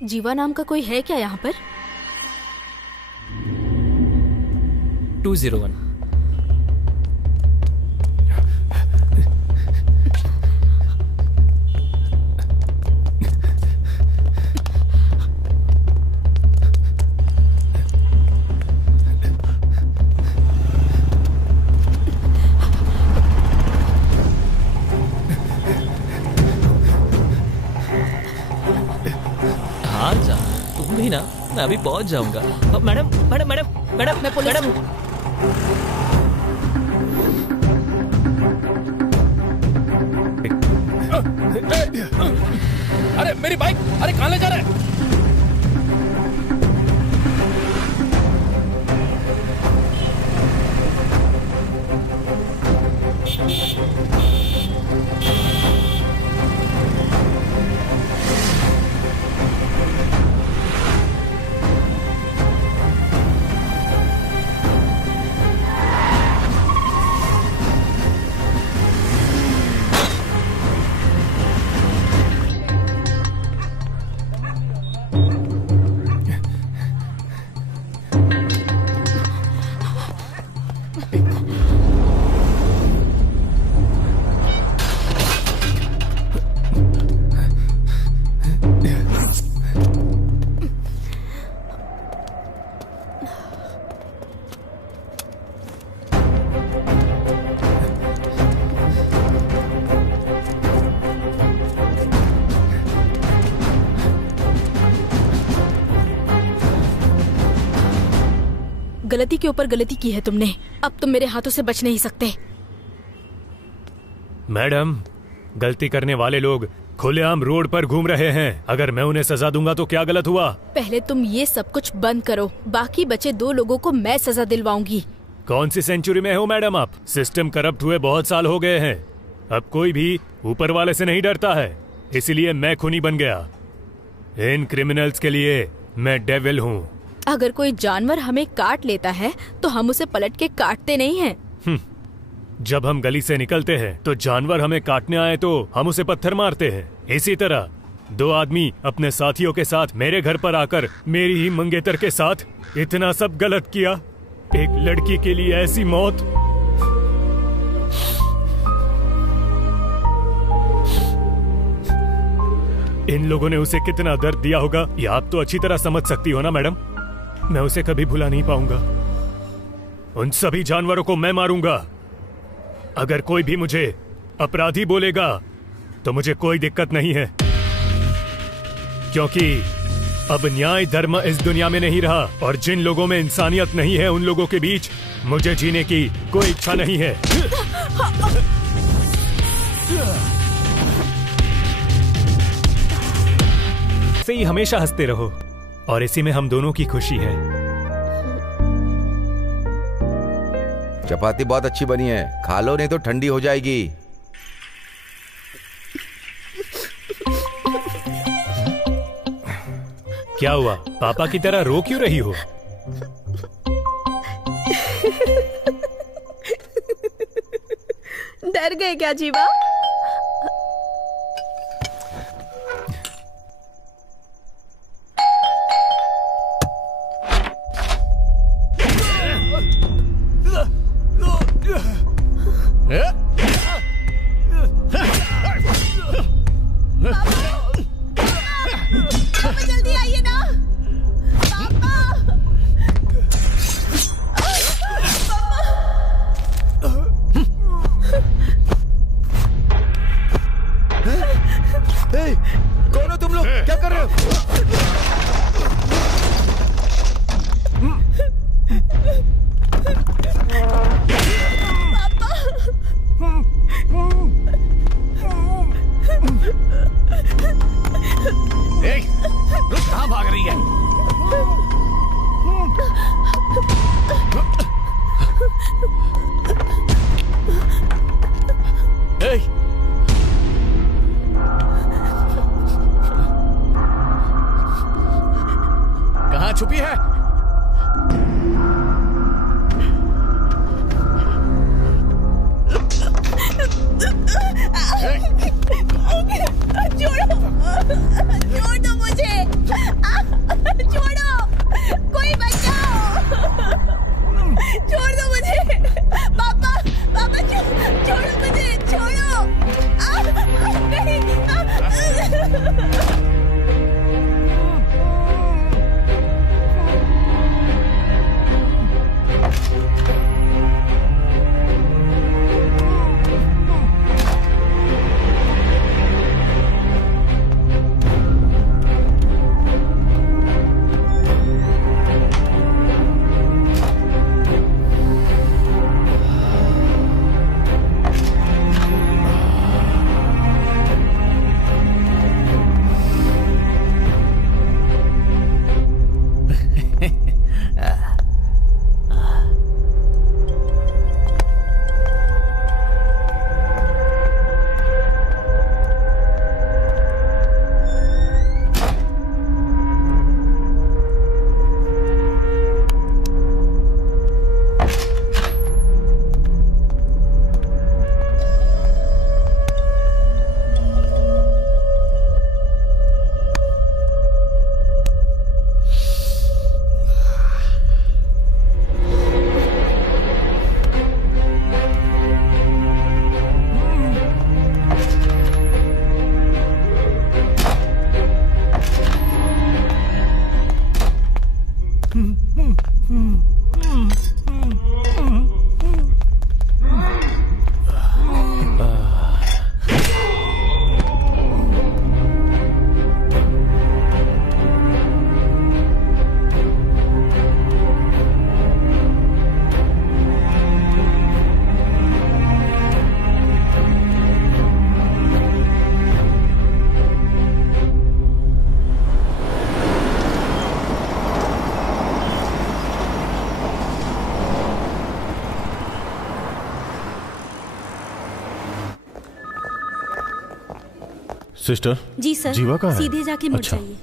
जीवा नाम का कोई है क्या यहाँ पर? 201। हाँ जा, तुम भी ना, मैं अभी पहुंच जाऊंगा। मैडम मैडम मैडम मैडम मैं पुलिस मैडम। अरे मेरी बाइक, अरे कहाँ ले जा रहे हैं? गलती के ऊपर गलती की है तुमने, अब तुम मेरे हाथों से बच नहीं सकते। मैडम, गलती करने वाले लोग खुलेआम रोड पर घूम रहे हैं। अगर मैं उन्हें सजा दूंगा तो क्या गलत हुआ? पहले तुम ये सब कुछ बंद करो, बाकी बचे 2 लोगों को मैं सजा दिलवाऊंगी। कौन सी सेंचुरी में हो मैडम आप? सिस्टम करप्ट हुए बहुत साल हो गए हैं। अब कोई भी ऊपर वाले से नहीं डरता है, इसलिए मैं खूनी बन गया। इन क्रिमिनल्स के लिए मैं डेविल हूँ। अगर कोई जानवर हमें काट लेता है तो हम उसे पलट के काटते नहीं हैं। जब हम गली से निकलते हैं तो जानवर हमें काटने आए तो हम उसे पत्थर मारते हैं। इसी तरह 2 आदमी अपने साथियों के साथ मेरे घर पर आकर मेरी ही मंगेतर के साथ इतना सब गलत किया। एक लड़की के लिए ऐसी मौत। इन लोगों ने उसे कितना दर्द दिया होगा, ये आप तो अच्छी तरह समझ सकती हो ना मैडम। मैं उसे कभी भुला नहीं पाऊंगा। उन सभी जानवरों को मैं मारूंगा। अगर कोई भी मुझे अपराधी बोलेगा तो मुझे कोई दिक्कत नहीं है, क्योंकि अब न्याय धर्म इस दुनिया में नहीं रहा और जिन लोगों में इंसानियत नहीं है उन लोगों के बीच मुझे जीने की कोई इच्छा नहीं है। से ही हमेशा हंसते रहो और इसी में हम दोनों की खुशी है। चपाती बहुत अच्छी बनी है, खा लो नहीं तो ठंडी हो जाएगी। क्या हुआ, पापा की तरह रो क्यों रही हो? डर गए क्या जीवा? जल्दी आइए ना पापा। कौन हो तुम लोग? क्या कर रहे हो? कहाँ भाग रही है? कहाँ छुपी है? छोड़ो, छोड़ दो मुझे। सिस्टर जी सर, जीवा कहाँ है? सीधे जाके मुड़ अच्छा। जाइए।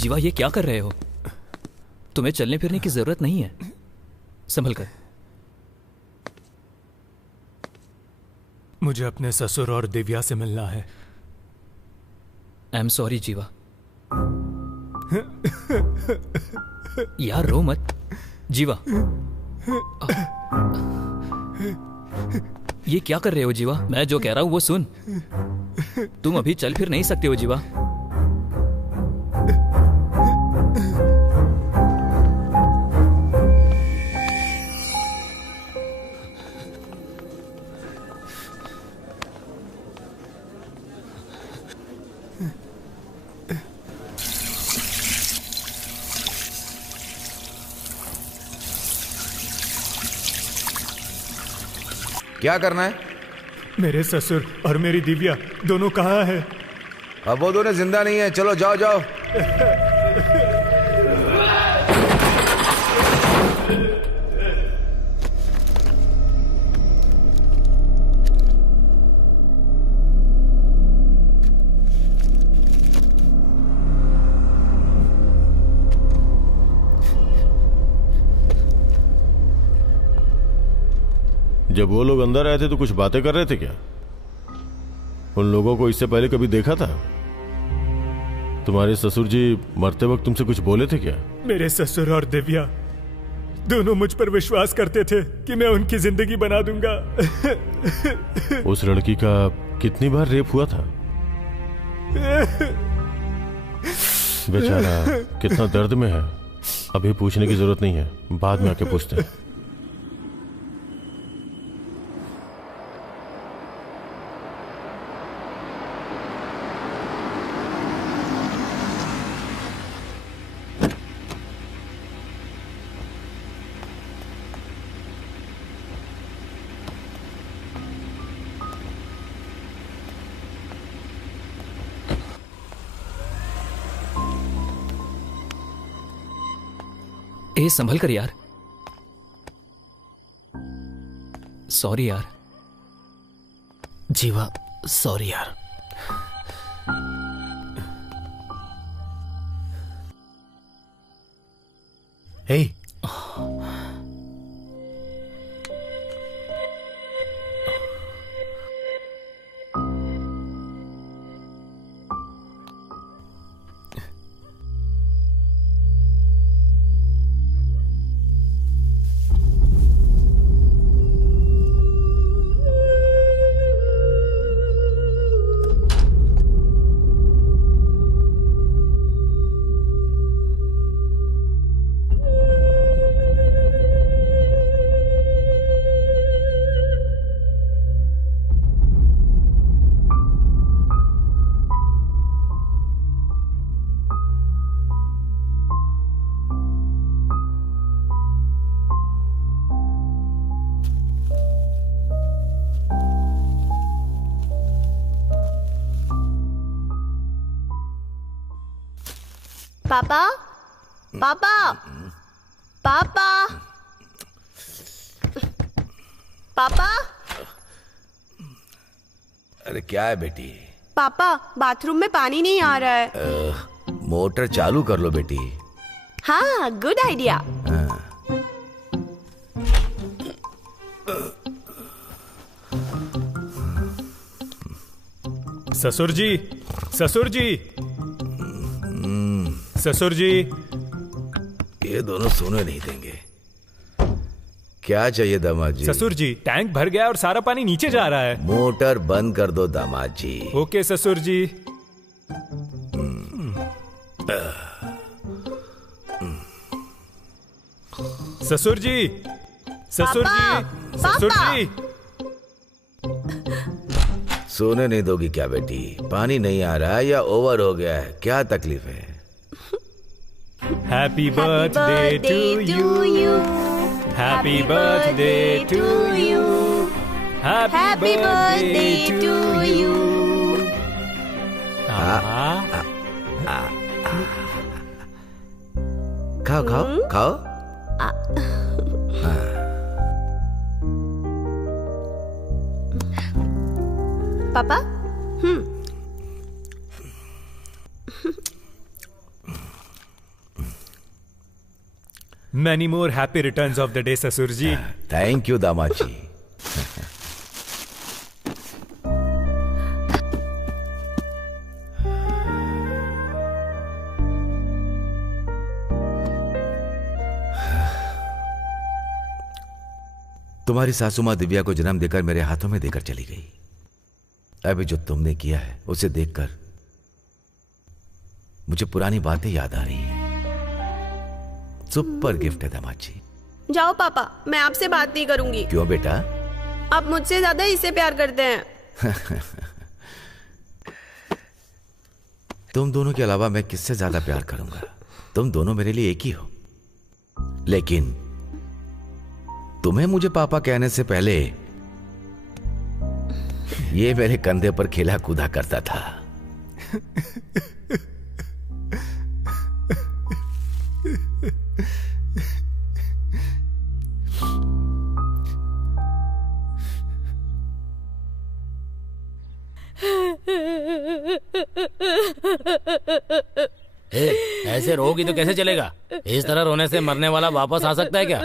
जीवा, ये क्या कर रहे हो? तुम्हें चलने फिरने की जरूरत नहीं है, संभल कर। मुझे अपने ससुर और दिव्या से मिलना है। आई एम सॉरी जीवा। यार रो मत जीवा। ये क्या कर रहे हो जीवा? मैं जो कह रहा हूं वो सुन। तुम अभी चल फिर नहीं सकते हो जीवा। क्या करना है? मेरे ससुर और मेरी दिव्या दोनों कहाँ हैं? अब वो दोनों जिंदा नहीं है। चलो जाओ जाओ। जब वो लोग अंदर आए थे तो कुछ बातें कर रहे थे क्या? उन लोगों को इससे पहले कभी देखा था? तुम्हारे ससुर जी मरते वक्त तुमसे कुछ बोले थे क्या? मेरे ससुर और दिव्या दोनों मुझ पर विश्वास करते थे कि मैं उनकी जिंदगी बना दूंगा। उस लड़की का कितनी बार रेप हुआ था? बेचारा कितना दर्द में है। अभी पूछने की जरूरत नहीं है, बाद में आके पूछते हैं। ए संभल कर यार। सॉरी यार। जीवा सॉरी यार। हे पापा पापा पापा पापा। अरे क्या है बेटी? पापा बाथरूम में पानी नहीं आ रहा है। मोटर चालू कर लो बेटी। हाँ गुड आइडिया। ससुर जी, ससुर जी, ससुर जी। ये दोनों सोने नहीं देंगे। क्या चाहिए दामाद जी? ससुर जी, टैंक भर गया और सारा पानी नीचे जा रहा है। मोटर बंद कर दो दामाद जी। ओके ससुर जी। ससुर जी, ससुर पापा, जी, ससुर पापा। जी। सोने नहीं दोगी क्या बेटी? पानी नहीं आ रहा है या ओवर हो गया है? क्या तकलीफ है? Happy birthday to you, happy birthday to you, happy birthday to you. खाओ खाओ खाओ। पापा Many more happy returns of the day, ससुर जी। थैंक यू दामाद जी। तुम्हारी सासू माँ दिव्या को जन्म देकर मेरे हाथों में देकर चली गई। अभी जो तुमने किया है उसे देखकर मुझे पुरानी बातें याद आ रही हैं। सुपर गिफ्ट है दामाद जी। जाओ पापा, मैं आपसे बात नहीं करूंगी। क्यों बेटा? आप मुझसे ज्यादा इसे प्यार करते हैं। तुम दोनों के अलावा मैं किससे ज्यादा प्यार करूंगा? तुम दोनों मेरे लिए एक ही हो। लेकिन तुम्हें मुझे पापा कहने से पहले ये मेरे कंधे पर खेला कूदा करता था। ऐसे रोगी तो कैसे चलेगा? इस तरह रोने से मरने वाला वापस आ सकता है क्या?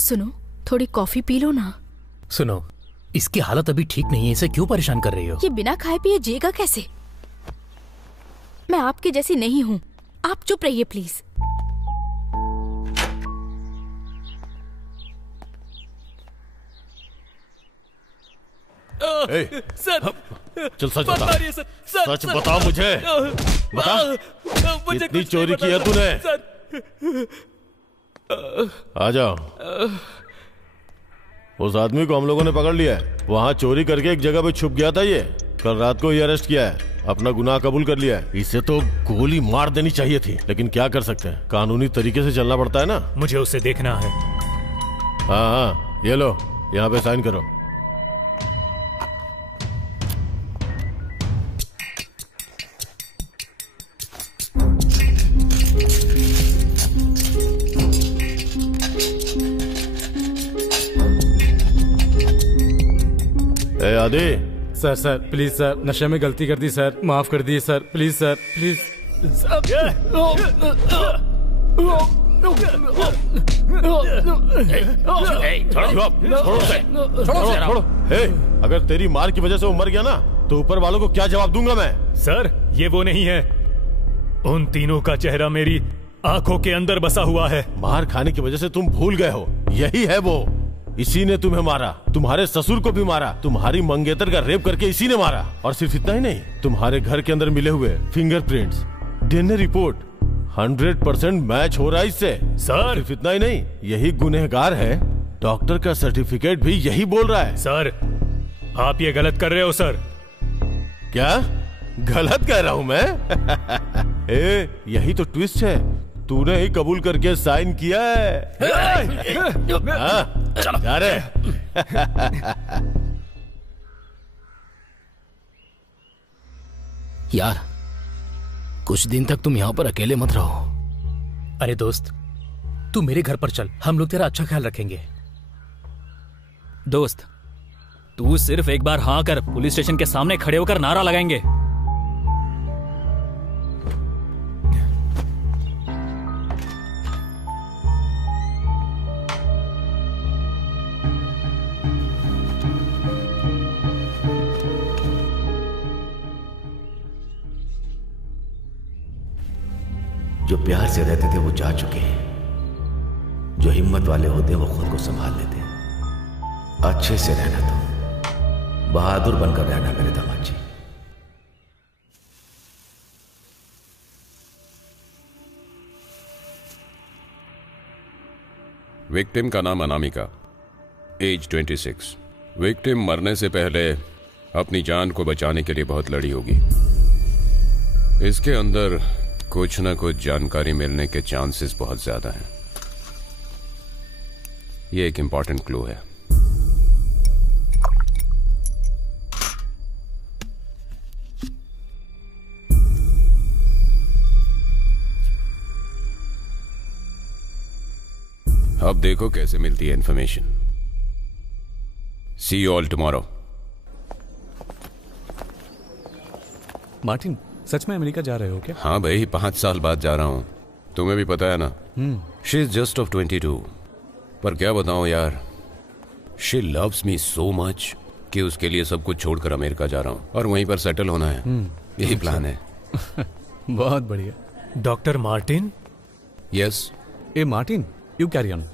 सुनो, थोड़ी कॉफी पी लो ना। सुनो, इसकी हालत अभी ठीक नहीं है, इसे क्यों परेशान कर रही हो? ये बिना खाए पिए जिएगा कैसे? मैं आपके जैसी नहीं हूँ। आप चुप रहिए प्लीज। सर, चल सच बता। सच बता मुझे। बता, कितनी चोरी की है तूने? आ जाओ। उस आदमी को हम लोगों ने पकड़ लिया है। वहां चोरी करके एक जगह पे छुप गया था। ये कल रात को ही अरेस्ट किया है। अपना गुनाह कबूल कर लिया है। इसे तो गोली मार देनी चाहिए थी, लेकिन क्या कर सकते हैं, कानूनी तरीके से चलना पड़ता है ना। मुझे उसे देखना है। हाँ हाँ, ये लो, यहाँ पे साइन करो। दे। सर सर प्लीज सर, नशे में गलती कर दी सर, माफ कर दिए सर, प्लीज सर प्लीज। छोड़ो। हे, अगर तेरी मार की वजह से वो मर गया ना तो ऊपर वालों को क्या जवाब दूंगा मैं? सर ये वो नहीं है। उन तीनों का चेहरा मेरी आंखों के अंदर बसा हुआ है। मार खाने की वजह से तुम भूल गए हो, यही है वो। इसी ने तुम्हें मारा, तुम्हारे ससुर को भी मारा, तुम्हारी मंगेतर का रेप करके इसी ने मारा। और सिर्फ इतना ही नहीं, तुम्हारे घर के अंदर मिले हुए फिंगरप्रिंट्स, डीएनए रिपोर्ट 100% मैच हो रहा है इससे। सर सिर्फ इतना ही नहीं, यही गुनहगार है, डॉक्टर का सर्टिफिकेट भी यही बोल रहा है। सर आप ये गलत कर रहे हो सर। क्या गलत कह रहा हूं मैं? यही तो ट्विस्ट है, तूने ही कबूल करके साइन किया है। हाँ, जा रे। यार कुछ दिन तक तुम यहाँ पर अकेले मत रहो। अरे दोस्त, तू मेरे घर पर चल, हम लोग तेरा अच्छा ख्याल रखेंगे। दोस्त तू सिर्फ एक बार हाँ कर, पुलिस स्टेशन के सामने खड़े होकर नारा लगाएंगे। जो प्यार से रहते थे वो जा चुके हैं, जो हिम्मत वाले होते हैं वो खुद को संभाल लेते हैं। अच्छे से रहना, तुम बहादुर बनकर रहना मेरे दामाद जी। विक्टिम का नाम अनामिका, एज 26। विक्टिम मरने से पहले अपनी जान को बचाने के लिए बहुत लड़ी होगी। इसके अंदर कुछ न कुछ जानकारी मिलने के चांसेस बहुत ज्यादा हैं। यह एक इंपॉर्टेंट क्लू है। अब देखो कैसे मिलती है information. See you all tomorrow. Martin, सच में अमेरिका जा रहे हो क्या? हाँ भाई, 5 साल बाद जा रहा हूँ। तुम्हें भी पता है ना। She is just of 22। पर क्या बताऊँ यार, she loves me so much कि उसके लिए सब कुछ छोड़कर अमेरिका जा रहा हूँ और वहीं पर सेटल होना है। यही प्लान है। बहुत बढ़िया। Doctor Martin? Yes. A Martin, you carry on.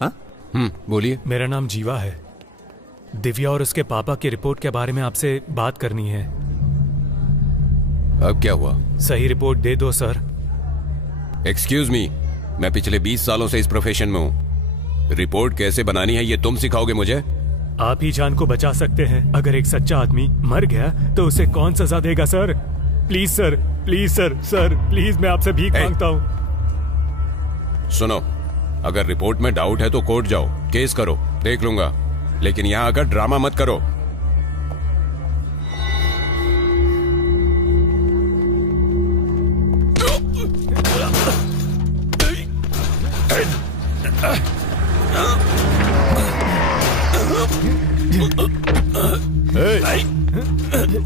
बोलिए। मेरा नाम जीवा है। दिव्या और उसके पापा की रिपोर्ट के बारे में आपसे बात करनी है। अब क्या हुआ? सही रिपोर्ट दे दो सर। एक्सक्यूज मी, मैं पिछले 20 सालों से इस प्रोफेशन में हूँ। रिपोर्ट कैसे बनानी है ये तुम सिखाओगे मुझे? आप ही जान को बचा सकते हैं। अगर एक सच्चा आदमी मर गया तो उसे कौन सजा देगा sir? Please sir, please sir, sir please, मैं आपसे भीख मांगता हूँ। सुनो, अगर रिपोर्ट में डाउट है तो कोर्ट जाओ, केस करो, देख लूंगा, लेकिन यहाँ आकर ड्रामा मत करो।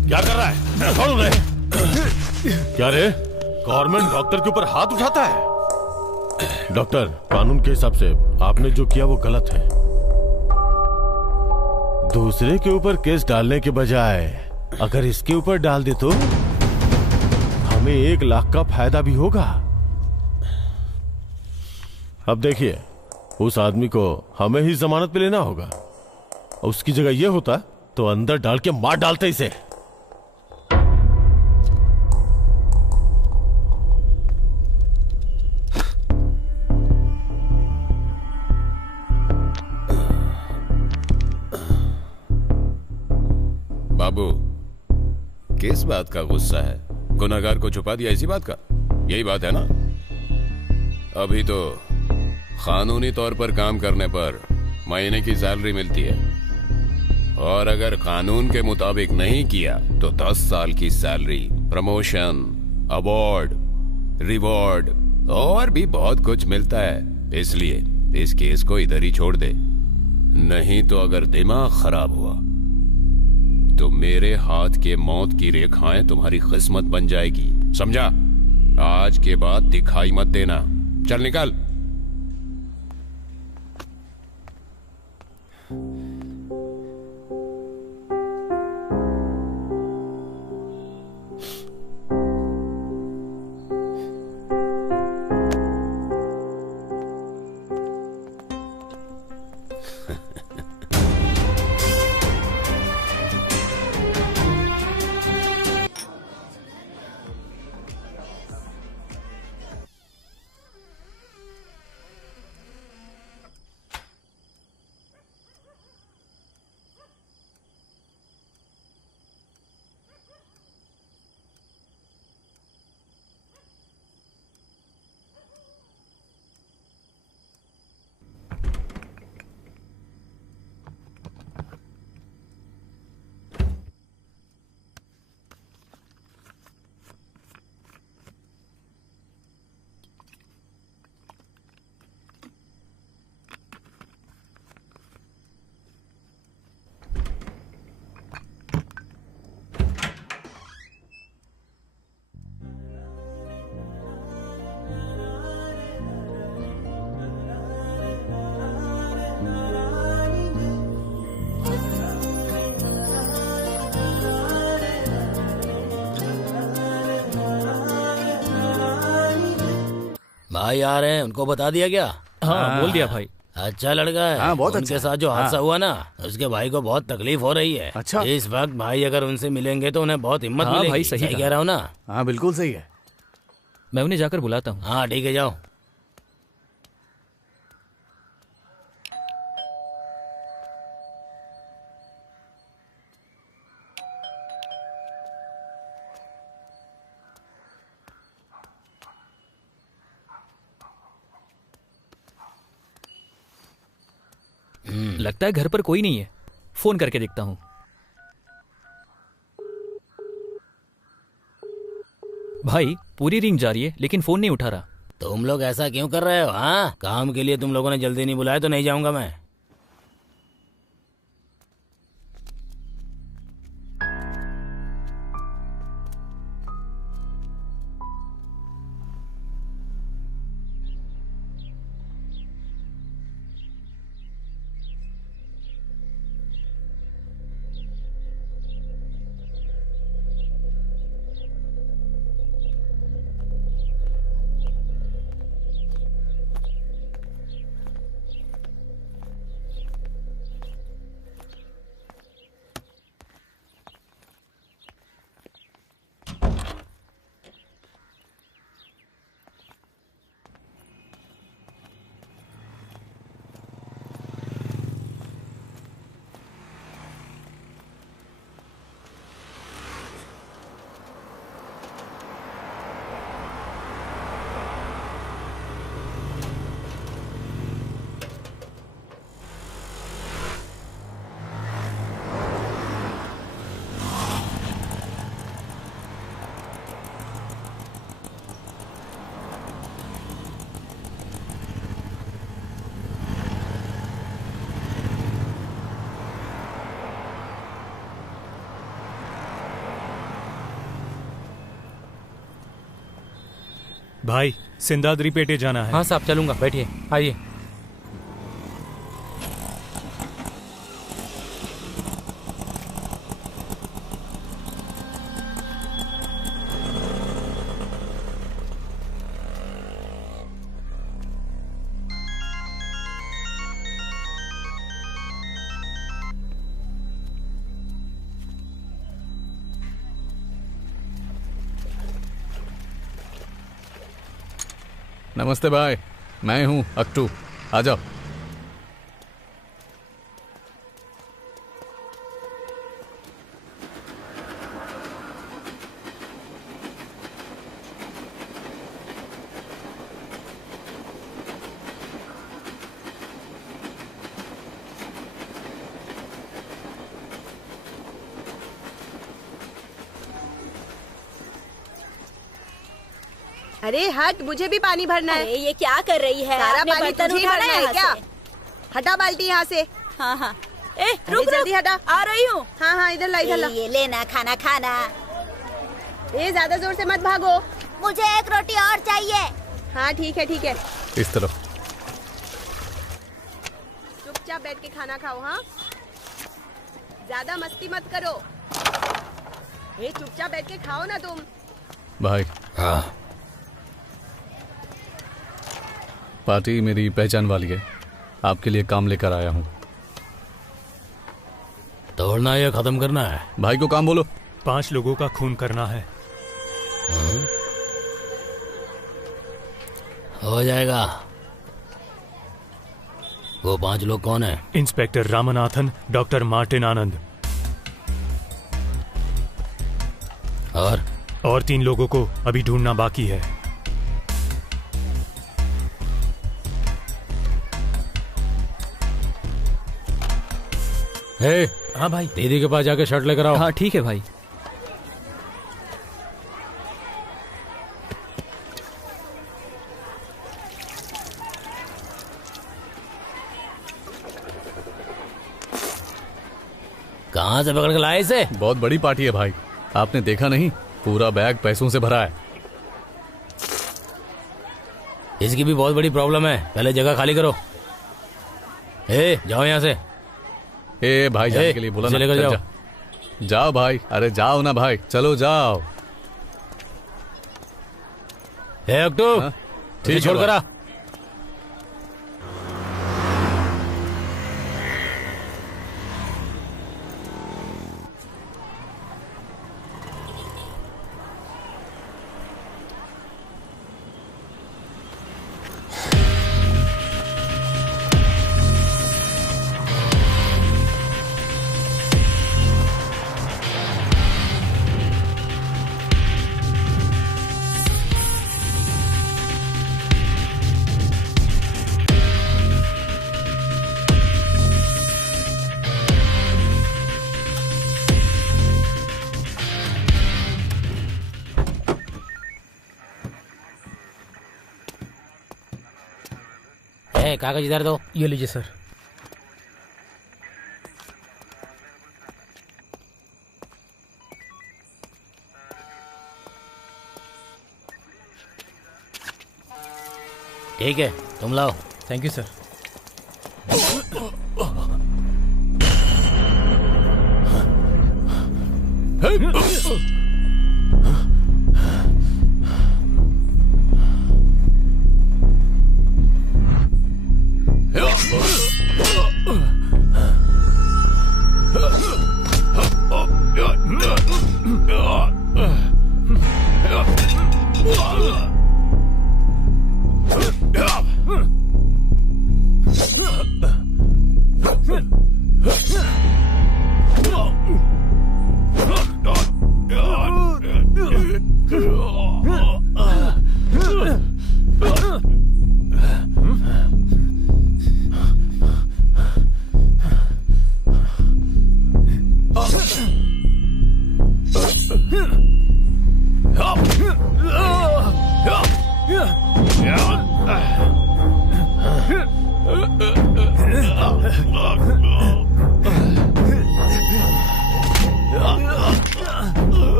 क्या कर रहा है? छोड़ उन्हें। क्या रे, गवर्नमेंट डॉक्टर के ऊपर हाथ उठाता है? डॉक्टर, कानून के हिसाब से आपने जो किया वो गलत है। दूसरे के ऊपर केस डालने के बजाय अगर इसके ऊपर डाल दे तो हमें 1 लाख का फायदा भी होगा। अब देखिए, उस आदमी को हमें ही जमानत पे लेना होगा। उसकी जगह यह होता तो अंदर डाल के मार डालते इसे। बाबू, किस बात का गुस्सा है? गुनहगार को छुपा दिया इसी बात का? यही बात है ना? अभी तो कानूनी तौर पर काम करने पर महीने की सैलरी मिलती है, और अगर कानून के मुताबिक नहीं किया तो 10 साल की सैलरी, प्रमोशन, अवार्ड, रिवॉर्ड और भी बहुत कुछ मिलता है। इसलिए इस केस को इधर ही छोड़ दे, नहीं तो अगर दिमाग खराब हुआ तो मेरे हाथ के मौत की रेखाएं तुम्हारी किस्मत बन जाएगी, समझा? आज के बाद दिखाई मत देना। चल निकल। भाई आ रहे हैं, उनको बता दिया क्या? हाँ बोल दिया भाई। अच्छा लड़का है। हाँ, बहुत उनके अच्छा। साथ जो हादसा हुआ ना, उसके भाई को बहुत तकलीफ हो रही है। अच्छा। इस वक्त भाई अगर उनसे मिलेंगे तो उन्हें बहुत हिम्मत हाँ, मिलेगी। भाई, सही कह रहा हूँ ना? हाँ बिल्कुल सही है। मैं उन्हें जाकर बुलाता हूँ। हाँ ठीक है, जाओ। लगता है घर पर कोई नहीं है, फोन करके देखता हूँ। भाई पूरी रिंग जा रही है लेकिन फोन नहीं उठा रहा। तुम लोग ऐसा क्यों कर रहे हो? हाँ, काम के लिए तुम लोगों ने जल्दी नहीं बुलाया तो नहीं जाऊंगा मैं। भाई सिंदाद्री पेटे जाना है। हाँ साहब, चलूंगा, बैठिए, आइए। नमस्ते भाई, मैं हूँ अक्टू, आ जाओ। अरे हट, मुझे भी पानी भरना है। अरे ये क्या कर रही है? सारा अपने पानी बर्तन तुझे ही उठाना भरना है यहाँ क्या? से। हटा बाल्टी यहाँ से। हाँ हाँ, रुक जल्दी हटा। आ रही हूँ। हाँ हाँ इधर ला इधर ला। ये लेना खाना खाना। ज्यादा जोर से मत भागो। मुझे एक रोटी और चाहिए। हाँ ठीक है ठीक है। इस तरफ। चुपचाप बैठ के खाना खाओ। हाँ ज्यादा मस्ती मत करो। चुपचाप बैठ के खाओ ना तुम। भाई। हाँ। पार्टी मेरी पहचान वाली है, आपके लिए काम लेकर आया हूँ। तोड़ना या खत्म करना है? भाई को काम बोलो। 5 लोगों का खून करना है। हो जाएगा। वो 5 लोग कौन है? इंस्पेक्टर रामनाथन, डॉक्टर मार्टिन आनंद और 3 लोगों को अभी ढूंढना बाकी है। हाँ भाई, दीदी के पास जाके शर्ट लेकर आओ। हाँ ठीक है भाई। कहाँ से पकड़ के लाए इसे? बहुत बड़ी पार्टी है भाई, आपने देखा नहीं? पूरा बैग पैसों से भरा है। इसकी भी बहुत बड़ी प्रॉब्लम है, पहले जगह खाली करो। जाओ यहाँ से। भाई जाने के लिए बोला ना। लेकर जाओ। जाओ भाई, अरे जाओ ना भाई, चलो जाओ। अक्टू, ठीक छोड़ कर आ। कागज इधर दो। ये लीजिए सर। ठीक है, तुम लाओ। Thank you sir.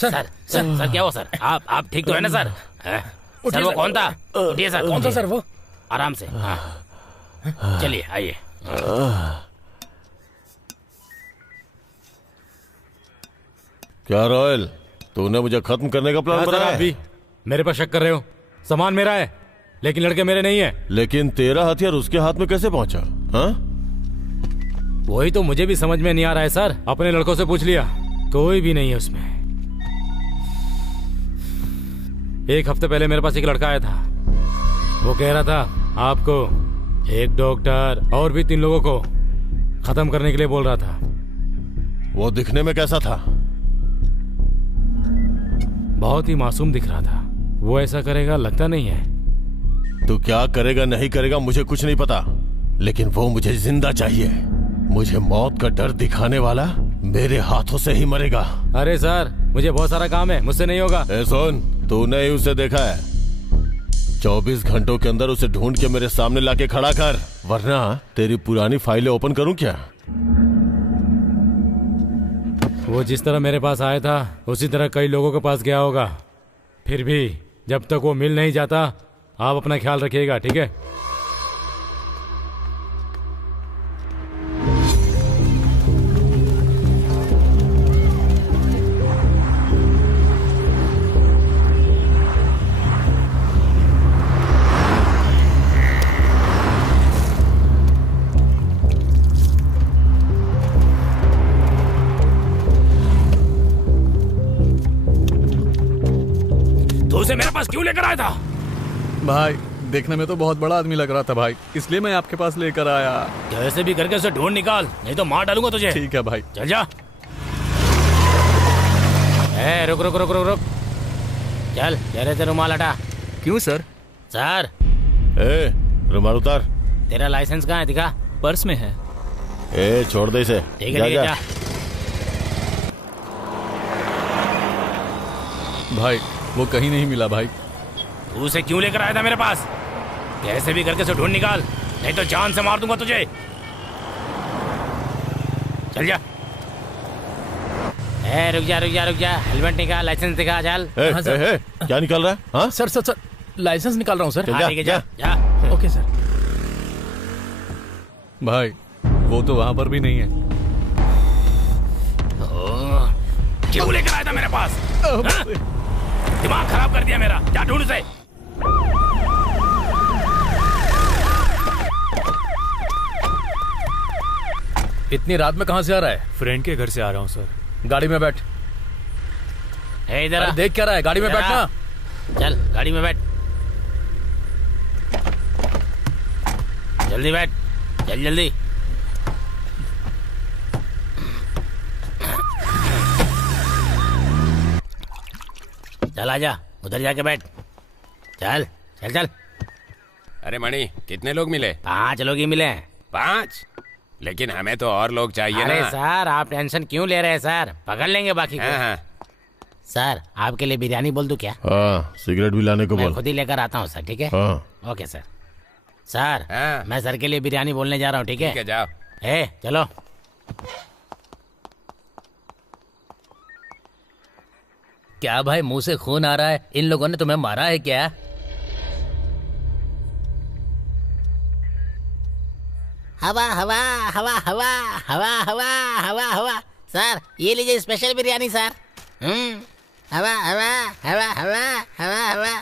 सर क्या हुआ सर? आप ठीक तो है ना सर? सर वो कौन था? उठिए सर। कौन था सर वो? आराम से। हाँ चलिए आइए। क्या रॉयल, तूने मुझे खत्म करने का प्लान बनाया है? मेरे पर शक कर रहे हो? सामान मेरा है लेकिन लड़के मेरे नहीं है। लेकिन तेरा हथियार उसके हाथ में कैसे पहुंचा? हाँ वही तो मुझे भी समझ में नहीं आ रहा है सर। अपने लड़कों से पूछ लिया, कोई भी नहीं है उसमें। एक हफ्ते पहले मेरे पास एक लड़का आया था, वो कह रहा था आपको, एक डॉक्टर और भी 3 लोगों को खत्म करने के लिए बोल रहा था। वो दिखने में कैसा था? बहुत ही मासूम दिख रहा था। वो ऐसा करेगा लगता नहीं है। तू क्या करेगा नहीं करेगा मुझे कुछ नहीं पता, लेकिन वो मुझे जिंदा चाहिए। मुझे मौत का डर दिखाने वाला मेरे हाथों से ही मरेगा। अरे सर, मुझे बहुत सारा काम है, मुझसे नहीं होगा। ए सुन, तूने ही उसे देखा है, 24 घंटों के अंदर उसे ढूंढ के मेरे सामने लाके खड़ा कर, वरना तेरी पुरानी फाइलें ओपन करूं क्या? वो जिस तरह मेरे पास आया था उसी तरह कई लोगों के पास गया होगा। फिर भी जब तक वो मिल नहीं जाता आप अपना ख्याल रखिएगा, ठीक है? उसे मेरे पास क्यों लेकर आया था? भाई देखने में तो बहुत बड़ा आदमी लग रहा था भाई, इसलिए मैं आपके पास लेकर आया। जैसे भी करके उसे ढूंढ निकाल, नहीं तो मार डालूंगा तुझे। ठीक है भाई। चल जा। रुक रुक रुक रुक रुक, चल चेहरे से रुमाल हटा। क्यों सर? सर रुमाल उतार। तेरा लाइसेंस कहाँ है, दिखा। पर्स में है। छोड़ दे इसे। ठीक है जा। भाई वो कहीं नहीं मिला भाई। तू उसे क्यों लेकर आया था मेरे पास? कैसे भी करके उसे ढूंढ निकाल, नहीं तो जान से मार दूंगा तुझे। चल जा। रुक जा रुक जा रुक जा, हेलमेट निकाल, लाइसेंस दिखा। चल। क्या निकाल रहा है? हाँ सर सर सर, लाइसेंस निकाल रहा हूँ सर। ठीक है, जा जा। Okay sir. भाई वो तो वहां पर भी नहीं है। क्यों लेकर आया था मेरे पास? दिमाग खराब कर दिया मेरा। जा ढूंढ उसे। इतनी रात में कहां से आ रहा है? फ्रेंड के घर से आ रहा हूँ सर। गाड़ी में बैठ। इधर देख क्या रहा है, गाड़ी में बैठना। चल गाड़ी में बैठ, जल्दी बैठ, चल जल्दी। चल आजा, उधर जाके बैठ। चल चल चल। अरे मणि, कितने लोग मिले? 5 लोग ही मिले। 5? लेकिन हमें तो और लोग चाहिए ना। अरे सर आप टेंशन क्यों ले रहे हैं सर, पकड़ लेंगे बाकी को। हाँ। सर आपके लिए बिरयानी बोल दूं क्या? हाँ, सिगरेट भी लाने को बोल। मैं खुद ही लेकर आता हूँ सर, ठीक है? हाँ। Okay sir. सर हाँ। मैं सर के लिए बिरयानी बोलने जा रहा हूँ, ठीक है? ठीक है, जाओ। चलो। क्या भाई मुंह से खून आ रहा है? इन लोगों ने तुम्हें मारा है क्या? हवा हवा हवा हवा हवा हवा हवा हवा। सर ये लीजिए स्पेशल बिरयानी सर। हवा हवा हवा हवा हवा हवा।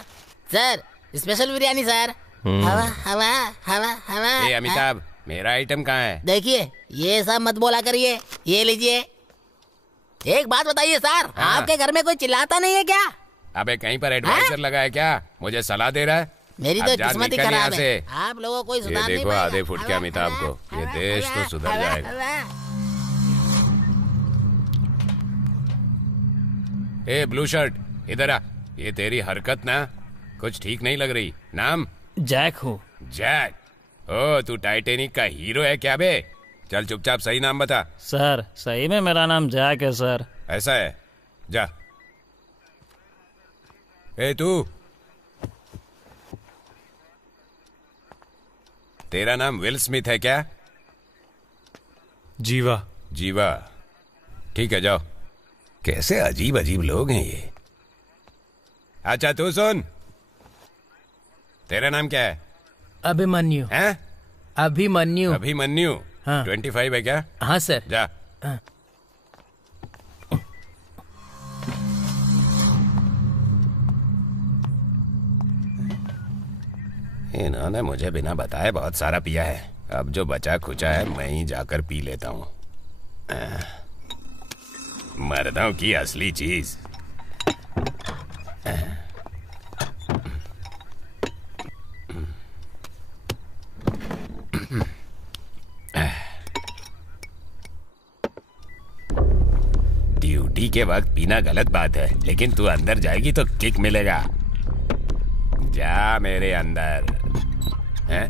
Sir special biryani sir. हवा हवा हवा हवा। अमिताभ, मेरा आइटम कहाँ है? देखिए ये सब मत बोला करिए, ये लीजिए। एक बात बताइए सर, आपके घर में कोई चिल्लाता नहीं है क्या? अबे कहीं पर एडवाइजर लगा है क्या? मुझे सलाह दे रहा है? मेरी तो किस्मत ही खराब है, आप लोगों को सुधार नहीं देखो आधे फुट के अमिताभ को, ये देश तो सुधर जाएगा। ब्लू शर्ट इधर आ। ये तेरी हरकत ना कुछ ठीक नहीं लग रही। नाम? जैक हूँ। जैक? ओ तू टाइटेनिक का हीरो है क्या बे? चल चुपचाप सही नाम बता। सर सही में मेरा नाम जैक है सर। ऐसा है? जा। तू, तेरा नाम विल स्मिथ है क्या? जीवा। जीवा, ठीक है जाओ। कैसे अजीब अजीब लोग हैं ये। अच्छा तू सुन, तेरा नाम क्या है? अभिमन्यु। हैं? अभिमन्यु। अभिमन्यु। हाँ। 25 है क्या? हाँ सर। जा। हाँ। इन्होंने मुझे बिना बताए बहुत सारा पिया है। अब जो बचा खुचा है मैं ही जाकर पी लेता हूँ। मर्दों की असली चीज। ड्यूटी के वक्त पीना गलत बात है, लेकिन तू अंदर जाएगी तो किक मिलेगा। जा मेरे अंदर। हैं?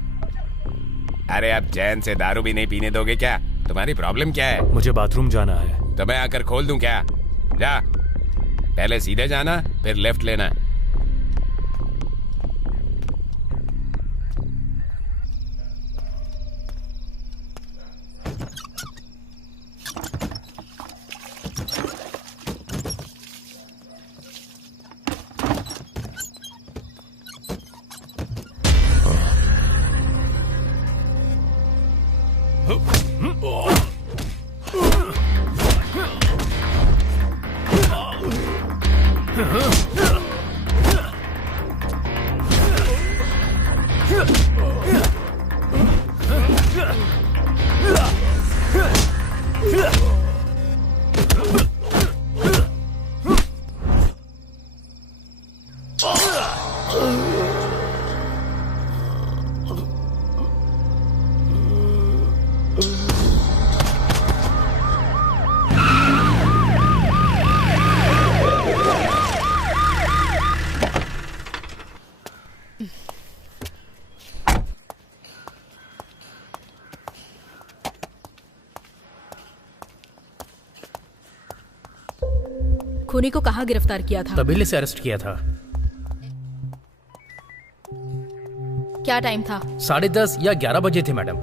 अरे अब चैन से दारू भी नहीं पीने दोगे क्या? तुम्हारी प्रॉब्लम क्या है? मुझे बाथरूम जाना है। तो मैं आकर खोल दूं क्या? जा, पहले सीधे जाना फिर लेफ्ट लेना। खूनी को कहाँ गिरफ्तार किया था? तबेले से अरेस्ट किया था। क्या टाइम था? 10:30 या 11 बजे थे मैडम।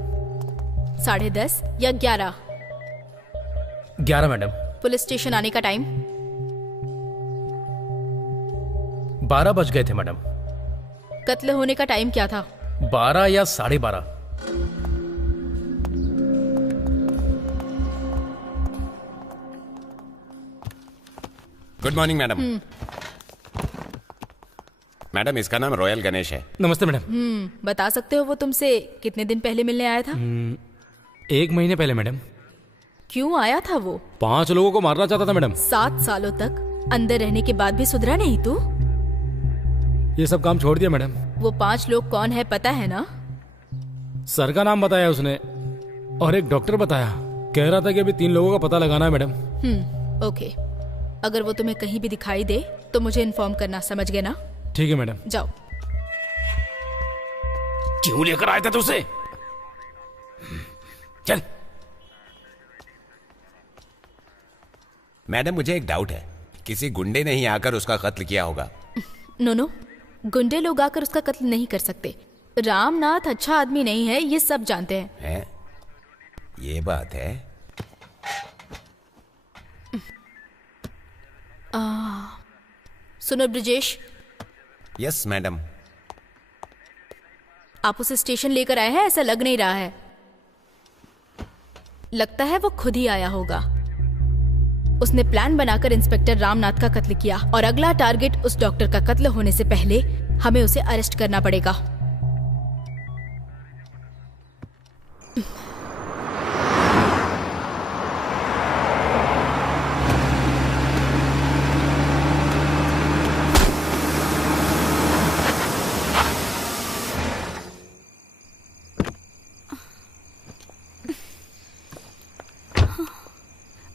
10:30 या 11? 11 मैडम। पुलिस स्टेशन आने का टाइम? 12 बज गए थे मैडम। कत्ल होने का टाइम क्या था? 12 या 12:30। Good morning madam. मैडम इसका नाम रॉयल गणेश है। नमस्ते मैडम। बता सकते हो वो तुमसे कितने दिन पहले मिलने आया था? 1 महीने पहले मैडम। क्यों आया था वो? 5 लोगों को मारना चाहता था मैडम। 7 सालों तक अंदर रहने के बाद भी सुधरा नहीं तू? ये सब काम छोड़ दिया मैडम। वो 5 लोग कौन है पता है ना? सर का नाम बताया उसने और एक डॉक्टर बताया। कह रहा था कि अभी 3 लोगों का पता लगाना है मैडम। ओके, अगर वो तुम्हें कहीं भी दिखाई दे तो मुझे इन्फॉर्म करना, समझ गए ना? ठीक है मैडम। जाओ। क्यों लेकर आए थे तू उसे? चल। मैडम मुझे एक डाउट है, किसी गुंडे ने ही आकर उसका कत्ल किया होगा? नो, गुंडे लोग आकर उसका कत्ल नहीं कर सकते। रामनाथ अच्छा आदमी नहीं है, ये सब जानते हैं। ये बात है। सुनो ब्रिजेश। Yes madam. आप उसे स्टेशन लेकर आए हैं, ऐसा लग नहीं रहा है। लगता है वो खुद ही आया होगा। उसने प्लान बनाकर इंस्पेक्टर रामनाथ का कत्ल किया और अगला टारगेट उस डॉक्टर का कत्ल होने से पहले हमें उसे अरेस्ट करना पड़ेगा।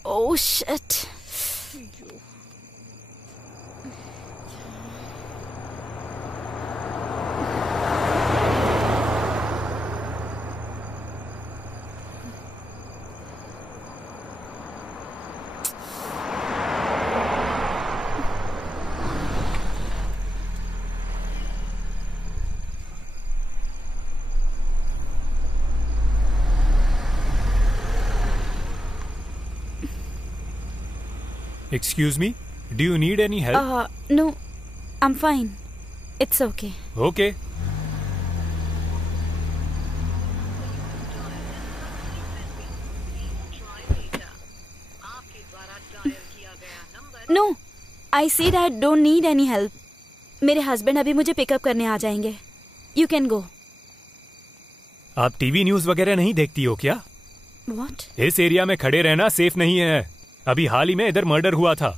Oh shit. Excuse me, do you need any help? No, I'm fine. It's okay. Okay. No, I said I don't need any help. मेरे हस्बैंड अभी मुझे पिकअप करने आ जाएंगे. You can go. आप टीवी न्यूज़ वगैरह नहीं देखती हो क्या? What? इस एरिया में खड़े रहना सेफ नहीं है। अभी हाल ही में इधर मर्डर हुआ था।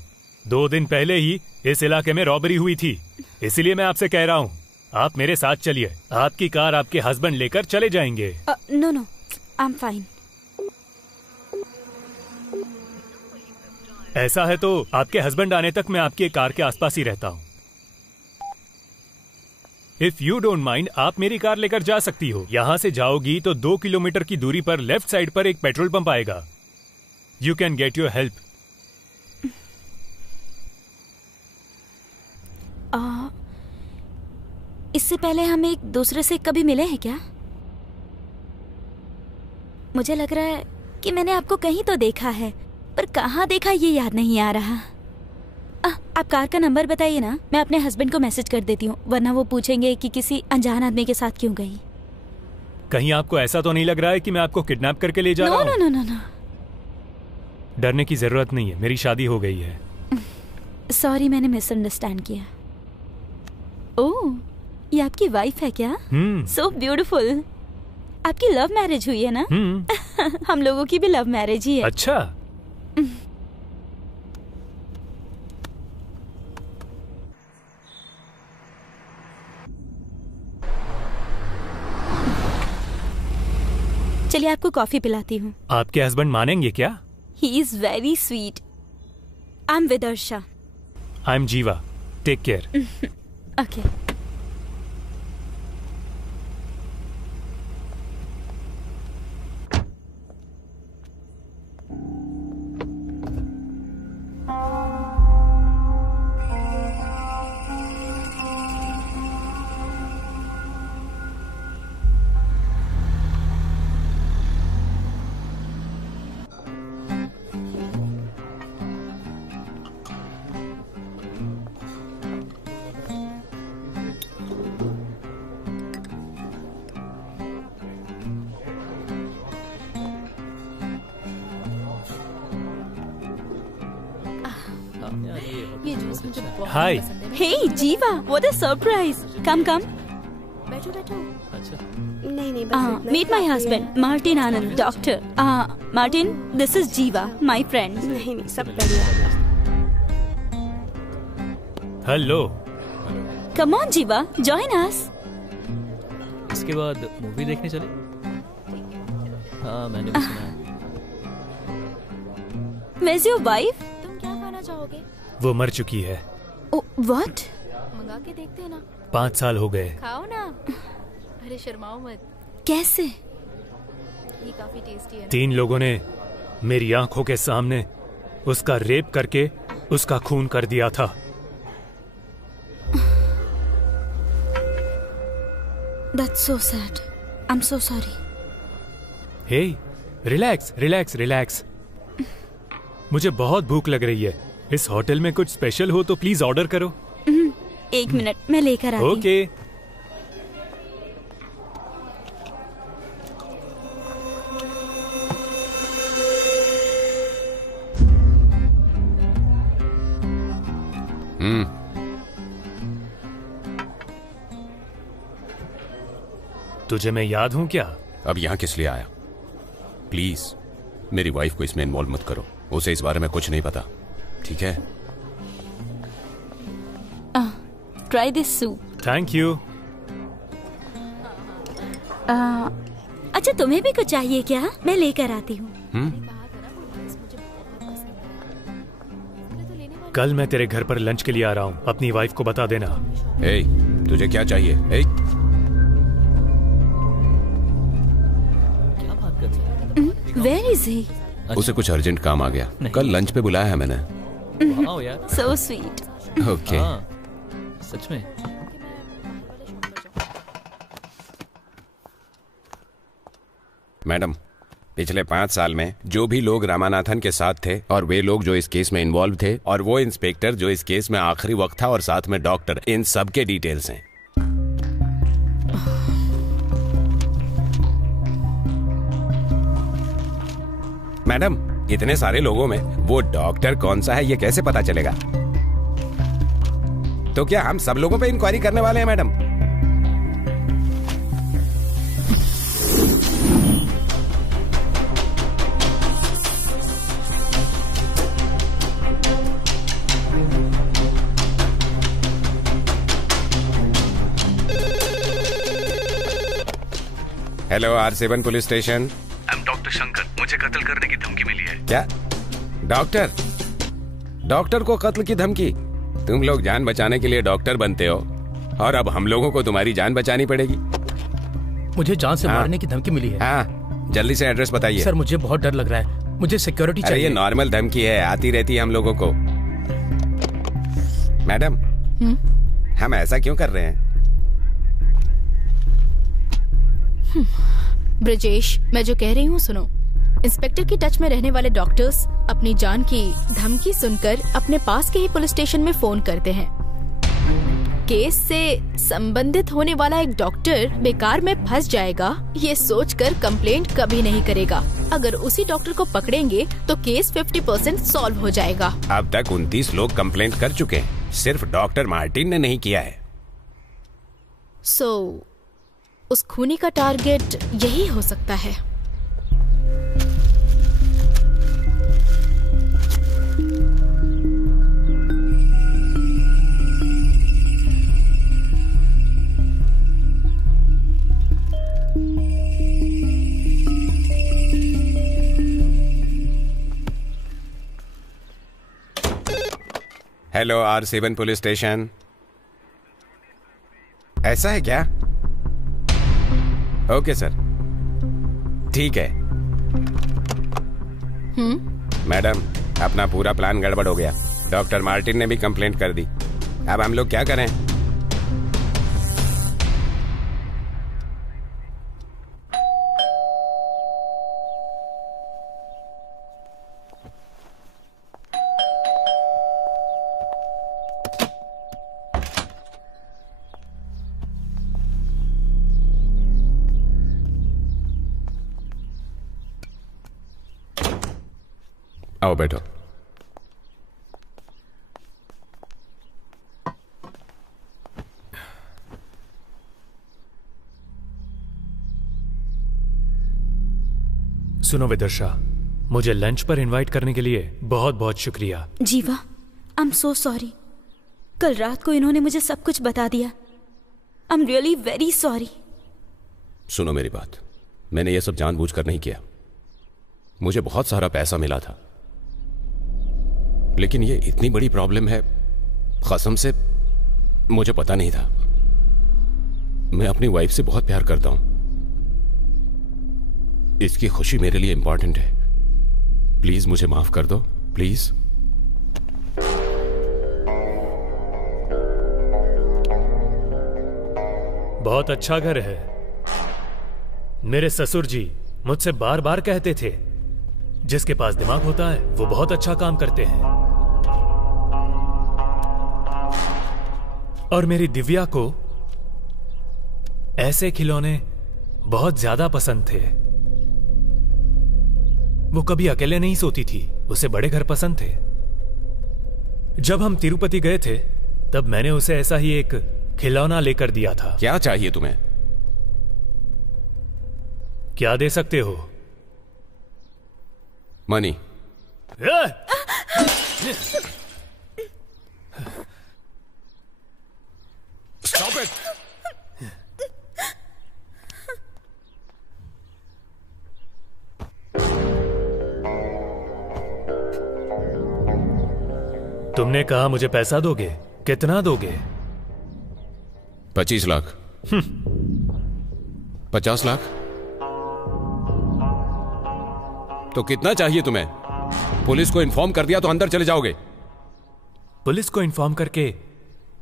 2 दिन पहले ही इस इलाके में रॉबरी हुई थी। इसीलिए मैं आपसे कह रहा हूँ, आप मेरे साथ चलिए। आपकी कार आपके हस्बैंड लेकर चले जाएंगे। No, I'm fine. ऐसा है तो आपके हस्बैंड आने तक मैं आपकी कार के आसपास ही रहता हूँ। इफ यू डोंट माइंड आप मेरी कार लेकर जा सकती हो। यहाँ से जाओगी तो 2 किलोमीटर की दूरी पर लेफ्ट साइड पर एक पेट्रोल पंप आएगा। You can get your help. इससे पहले हम एक दूसरे से कभी मिले हैं क्या? मुझे लग रहा है कि मैंने आपको कहीं तो देखा है, पर कहाँ देखा ये याद नहीं आ रहा। आप कार का नंबर बताइए ना, मैं अपने हस्बैंड को मैसेज कर देती हूँ, वरना वो पूछेंगे कि किसी अनजान आदमी के साथ क्यों गई। कहीं आपको ऐसा तो नहीं लग रहा है कि मैं आपको किडनैप करके ले जा रहा हूँ? No no no. डरने की जरूरत नहीं है, मेरी शादी हो गई है। सॉरी, मैंने मिसअंडरस्टैंड किया। ओह, ये आपकी वाइफ है क्या? So beautiful. आपकी लव मैरिज हुई है ना? हम लोगों की भी लव मैरिज ही है। अच्छा। चलिए आपको कॉफी पिलाती हूँ। आपके हस्बैंड मानेंगे क्या? He is very sweet. I am Vidarsha. I am Jeeva. Take care. Okay. Hi. Hey Jeeva, what a surprise. कम कम। बैठो बैठो। अच्छा। नहीं बस meet my husband Martin Anand, doctor. Martin, this is Jeeva, my friend. नहीं सब बढ़िया। Hello. Come on Jeeva, join us. इसके बाद मूवी देखने चले? हाँ, मैंने भी सुना है। Where's your wife? तुम क्या खाना चाहोगे? वो मर चुकी है। Oh, what? मंगा के देखते हैं ना। 5 साल हो गए। खाओ ना। अरे शर्माओ मत। कैसे? ये काफी टेस्टी है ना। 3 लोगों ने मेरी आंखों के सामने उसका रेप करके उसका खून कर दिया था। That's so sad. I'm so sorry. Hey, relax relax relax. मुझे बहुत भूख लग रही है। इस होटल में कुछ स्पेशल हो तो प्लीज ऑर्डर करो। 1 मिनट, मैं लेकर आती हूँ। ओके। तुझे मैं याद हूं क्या? अब यहाँ किस लिए आया? प्लीज मेरी वाइफ को इसमें इन्वॉल्व मत करो। उसे इस बारे में कुछ नहीं पता, ठीक है? Try this soup. Thank you. अच्छा, तुम्हें भी कुछ चाहिए क्या? मैं लेकर आती हूँ। कल मैं तेरे घर पर लंच के लिए आ रहा हूँ, अपनी वाइफ को बता देना। ए, तुझे क्या चाहिए? ए? क्या बात कर रही है? Where is he? उसे कुछ अर्जेंट काम आ गया। कल लंच पे बुलाया है मैंने। वाओ यार। So sweet. ओके। सच में? मैडम, पिछले 5 साल में जो भी लोग रामानाथन के साथ थे और वे लोग जो इस केस में इन्वॉल्व थे और वो इंस्पेक्टर जो इस केस में आखिरी वक्त था और साथ में डॉक्टर, इन सब के डिटेल्स हैं। मैडम, इतने सारे लोगों में वो डॉक्टर कौन सा है ये कैसे पता चलेगा? तो क्या हम सब लोगों पे इंक्वायरी करने वाले हैं madam? Hello, R7 police station. I am doctor Shankar. मुझे कत्ल करने की धमकी मिली है। क्या? डॉक्टर? डॉक्टर को कत्ल की धमकी? तुम लोग जान बचाने के लिए डॉक्टर बनते हो, और अब हम लोगों को तुम्हारी जान बचानी पड़ेगी। मुझे जान से मारने की धमकी मिली है। हाँ, जल्दी से एड्रेस बताइए। सर मुझे बहुत डर लग रहा है, मुझे सिक्योरिटी अरे चाहिए। ये नॉर्मल धमकी है, आती रहती है हम लोगों को। मैडम, हम ऐसा क्यों कर रहे हैं? ब्रजेश, मैं जो कह रही हूँ सुनो। इंस्पेक्टर की टच में रहने वाले डॉक्टर्स अपनी जान की धमकी सुनकर अपने पास के ही पुलिस स्टेशन में फोन करते हैं। केस से संबंधित होने वाला एक डॉक्टर बेकार में फंस जाएगा ये सोचकर कंप्लेंट कभी नहीं करेगा। अगर उसी डॉक्टर को पकड़ेंगे तो केस 50% सॉल्व हो जाएगा। अब तक 29 लोग कंप्लेंट कर चुके हैं, सिर्फ डॉक्टर मार्टिन ने नहीं किया है। उस खूनी का टारगेट यही हो सकता है। Hello R7 police station. ऐसा है क्या? ओके सर, ठीक है। मैडम, अपना पूरा प्लान गड़बड़ हो गया। डॉक्टर मार्टिन ने भी कंप्लेंट कर दी। अब हम लोग क्या करें? आओ बैठो। सुनो विदर्शा, मुझे लंच पर इनवाइट करने के लिए बहुत बहुत शुक्रिया। जीवा, आई एम सो सॉरी। कल रात को इन्होंने मुझे सब कुछ बता दिया। I am really very sorry. सुनो मेरी बात, मैंने ये सब जानबूझकर नहीं किया। मुझे बहुत सारा पैसा मिला था, लेकिन ये इतनी बड़ी प्रॉब्लम है, कसम से मुझे पता नहीं था। मैं अपनी वाइफ से बहुत प्यार करता हूं। इसकी खुशी मेरे लिए इंपॉर्टेंट है। प्लीज मुझे माफ कर दो, प्लीज। बहुत अच्छा घर है। मेरे ससुर जी मुझसे बार बार कहते थे, जिसके पास दिमाग होता है वो बहुत अच्छा काम करते हैं। और मेरी दिव्या को ऐसे खिलौने बहुत ज्यादा पसंद थे। वो कभी अकेले नहीं सोती थी, उसे बड़े घर पसंद थे। जब हम तिरुपति गए थे तब मैंने उसे ऐसा ही एक खिलौना लेकर दिया था। क्या चाहिए तुम्हें? क्या दे सकते हो? मनी। Stop it! तुमने कहा मुझे पैसा दोगे, कितना दोगे? 25 लाख। 50 लाख? तो कितना चाहिए तुम्हें? पुलिस को इन्फॉर्म कर दिया तो अंदर चले जाओगे। पुलिस को इन्फॉर्म करके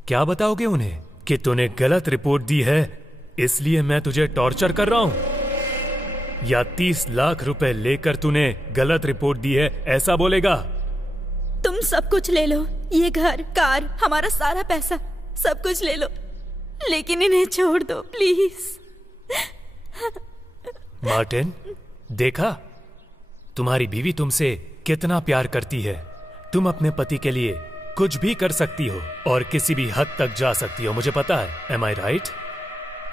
क्या बताओगे उन्हें? कि तूने गलत रिपोर्ट दी है इसलिए मैं तुझे टॉर्चर कर रहा हूं? या 30 लाख रुपए लेकर तूने गलत रिपोर्ट दी है, ऐसा बोलेगा? तुम सब कुछ ले लो, ये घर, कार, हमारा सारा पैसा, सब कुछ ले लो, लेकिन इन्हें छोड़ दो प्लीज। मार्टिन, देखा तुम्हारी बीवी तुमसे कितना प्यार करती है। तुम अपने पति के लिए कुछ भी कर सकती हो और किसी भी हद तक जा सकती हो, मुझे पता है। एम आई राइट?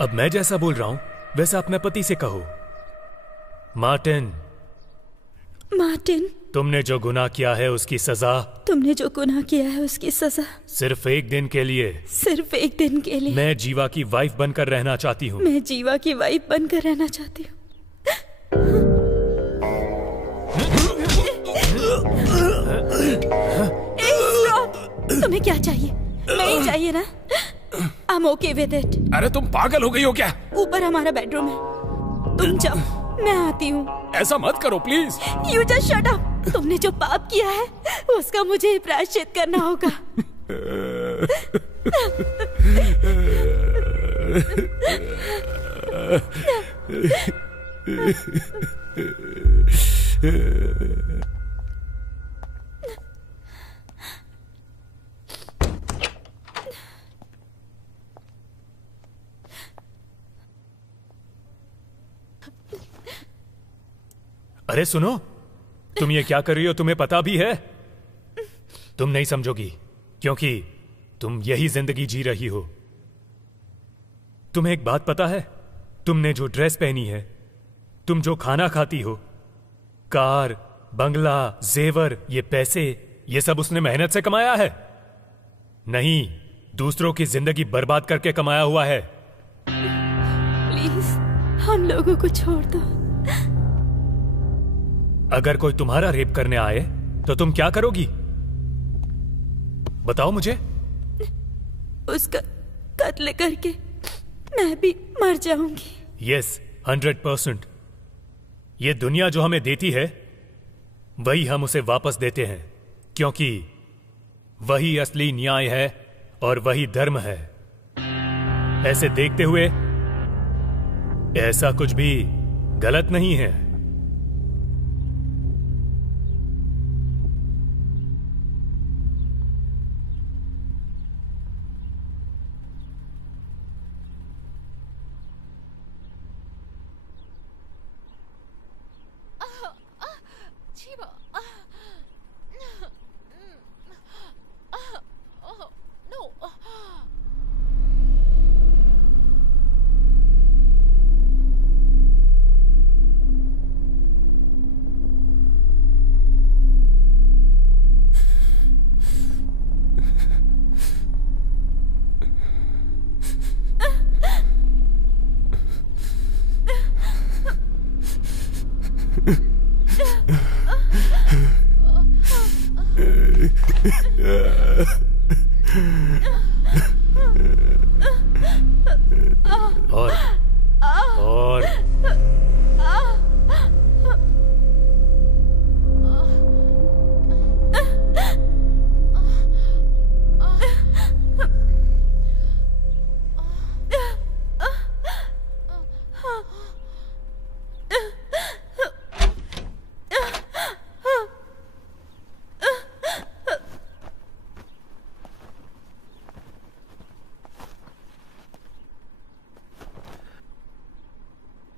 अब मैं जैसा बोल रहा हूं वैसा अपने पति से कहो। मार्टिन, मार्टिन, तुमने जो गुनाह किया है उसकी सजा, तुमने जो गुनाह किया है उसकी सजा सिर्फ एक दिन के लिए, सिर्फ एक दिन के लिए। मैं जीवा की वाइफ बनकर रहना चाहती हूँ। मैं जीवा की वाइफ बनकर रहना चाहती हूँ। तुम्हें क्या चाहिए? नहीं चाहिए ना? I'm okay with it. अरे तुम पागल हो गई हो क्या? ऊपर हमारा बेडरूम है, तुम जाओ, मैं आती हूँ। ऐसा मत करो please. You just shut up. तुमने जो पाप किया है उसका मुझे ही प्रायश्चित करना होगा। अरे सुनो, तुम ये क्या कर रही हो तुम्हें पता भी है? तुम नहीं समझोगी क्योंकि तुम यही जिंदगी जी रही हो। तुम्हें एक बात पता है? तुमने जो ड्रेस पहनी है, तुम जो खाना खाती हो, कार, बंगला, जेवर, ये पैसे, ये सब उसने मेहनत से कमाया है? नहीं, दूसरों की जिंदगी बर्बाद करके कमाया हुआ है। प्लीज हम लोगों को छोड़ दो। अगर कोई तुम्हारा रेप करने आए तो तुम क्या करोगी? बताओ मुझे। उसका कत्ल करके मैं भी मर जाऊंगी। यस, 100%। ये दुनिया जो हमें देती है वही हम उसे वापस देते हैं, क्योंकि वही असली न्याय है और वही धर्म है। ऐसे देखते हुए ऐसा कुछ भी गलत नहीं है।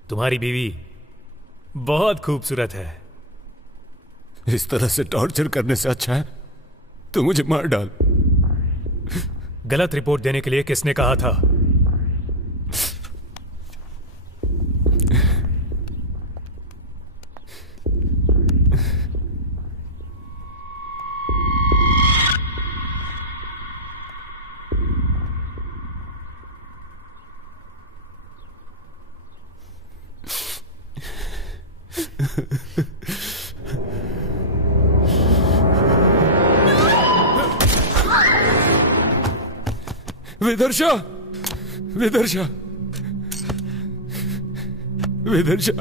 तुम्हारी बीवी बहुत खूबसूरत है। इस तरह से टॉर्चर करने से अच्छा है तो मुझे मार डाल। गलत रिपोर्ट देने के लिए किसने कहा था? विदर्शा, विदर्शा, विदर्शा,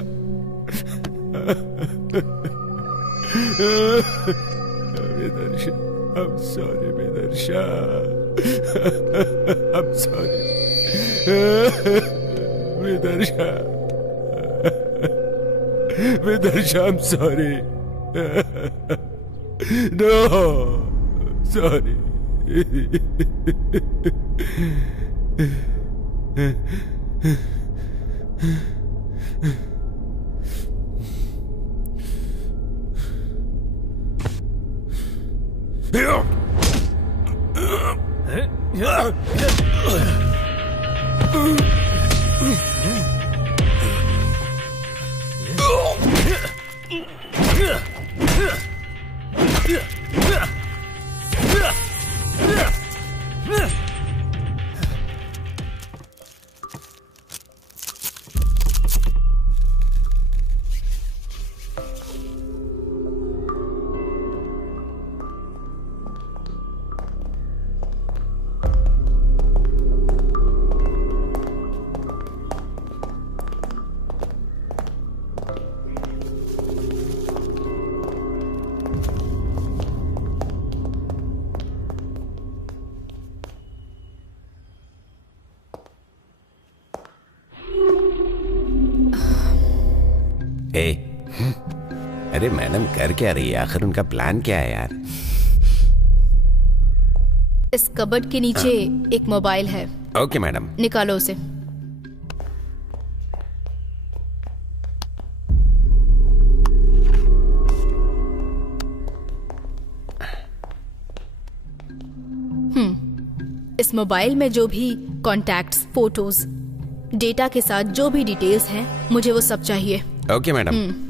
विदर्शा, I'm sorry, विदर्शा, I'm sorry, विदर्शा, विदर्शा, I'm sorry, no, sorry. अरे मैडम कर क्या रही है? आखिर उनका प्लान क्या है यार? इस कबर्ड के नीचे एक मोबाइल है। Okay madam. निकालो उसे। इस मोबाइल में जो भी कॉन्टैक्ट्स, फोटोज, डेटा के साथ जो भी डिटेल्स हैं, मुझे वो सब चाहिए। Okay madam.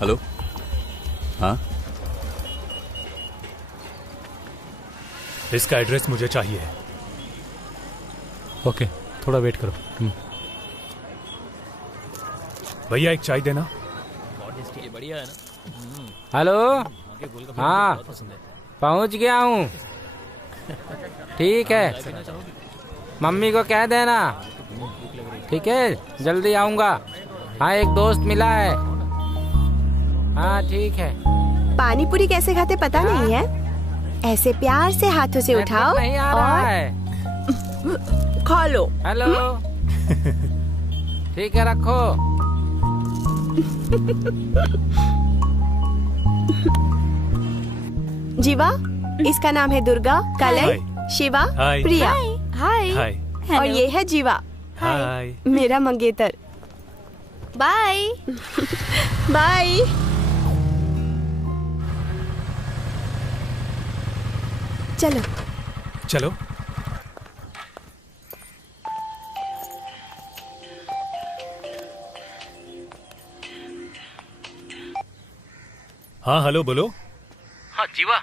हेलो। हाँ, इसका एड्रेस मुझे चाहिए। ओके, थोड़ा वेट करो। भैया एक चाय देना। बढ़िया है ना। हेलो। हाँ, पहुंच गया हूँ। ठीक है, मम्मी को कह देना। ठीक है, जल्दी आऊँगा। हाँ, एक दोस्त मिला है। हाँ ठीक है। पानी पूरी कैसे खाते पता नहीं है? ऐसे प्यार से हाथों से उठाओ नहीं आ रहा है। खा लो। हेलो। ठीक है, रखो। जीवा, इसका नाम है दुर्गा, कलय, शिवा, हाय। प्रिया। हाय। और ये है जीवा, हाय। मेरा मंगेतर। बाय। बाय। चलो चलो। हाँ हेलो, बोलो। हाँ जीवा,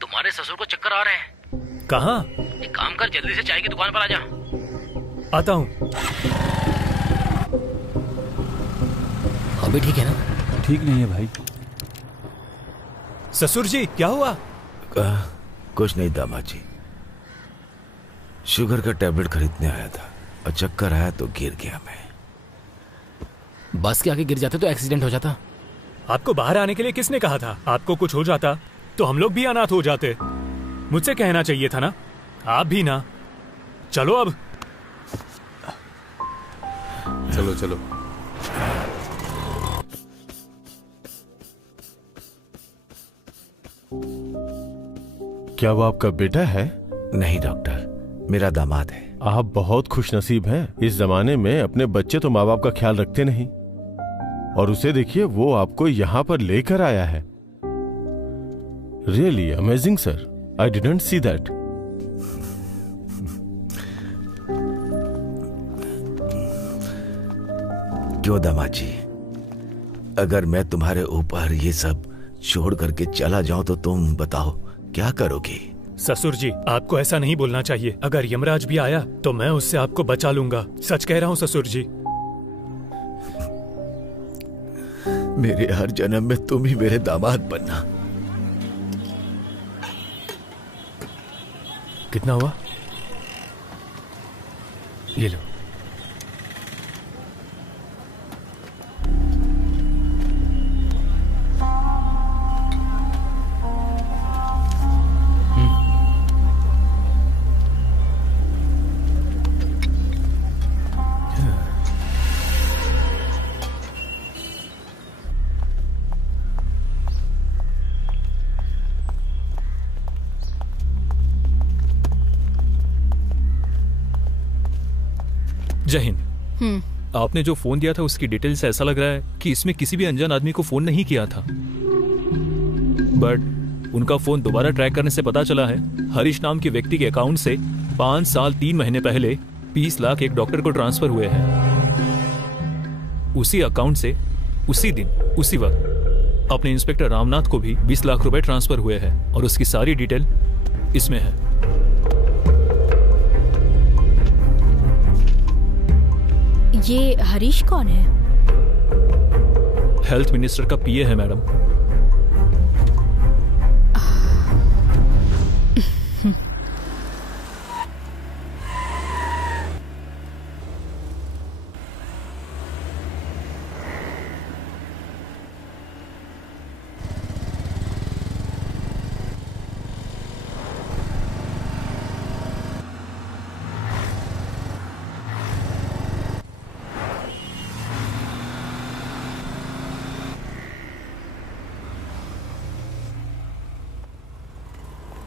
तुम्हारे ससुर को चक्कर आ रहे हैं। कहाँ? एक काम कर, जल्दी से चाय की दुकान पर आ जा। आता हूँ। अभी ठीक है ना? ठीक नहीं है भाई। ससुर जी क्या हुआ? कुछ नहीं दामाद जी, शुगर का टैबलेट खरीदने आया था और चक्कर आया तो गिर गया मैं। बस के आगे गिर जाते तो एक्सीडेंट हो जाता। आपको बाहर आने के लिए किसने कहा था? आपको कुछ हो जाता तो हम लोग भी अनाथ हो जाते। मुझसे कहना चाहिए था ना। आप भी ना। चलो अब। चलो चलो। क्या वो आपका बेटा है? नहीं डॉक्टर, मेरा दामाद है। आप बहुत खुशनसीब हैं। इस जमाने में अपने बच्चे तो माँ बाप का ख्याल रखते नहीं, और उसे देखिए, वो आपको यहाँ पर लेकर आया है। Really amazing sir, I didn't see that. क्यों दामाद जी, अगर मैं तुम्हारे ऊपर ये सब छोड़ करके चला जाऊं तो तुम बताओ क्या करोगी? ससुर जी, आपको ऐसा नहीं बोलना चाहिए। अगर यमराज भी आया तो मैं उससे आपको बचा लूंगा। सच कह रहा हूँ ससुर जी। मेरे हर जन्म में तुम ही मेरे दामाद बनना। कितना हुआ? ये लो। जय हिंद। आपने जो फोन दिया था उसकी डिटेल से ऐसा लग रहा है कि इसमें किसी भी अनजान आदमी को फोन नहीं किया था, बट उनका फोन दोबारा ट्रैक करने से पता चला है हरीश नाम के व्यक्ति के अकाउंट से 5 साल 3 महीने पहले 20 लाख एक डॉक्टर को ट्रांसफर हुए हैं। उसी अकाउंट से उसी दिन उसी वक्त अपने इंस्पेक्टर रामनाथ को भी 20 लाख रुपए ट्रांसफर हुए हैं और उसकी सारी डिटेल इसमें है। ये हरीश कौन है? हेल्थ मिनिस्टर का पीए है मैडम।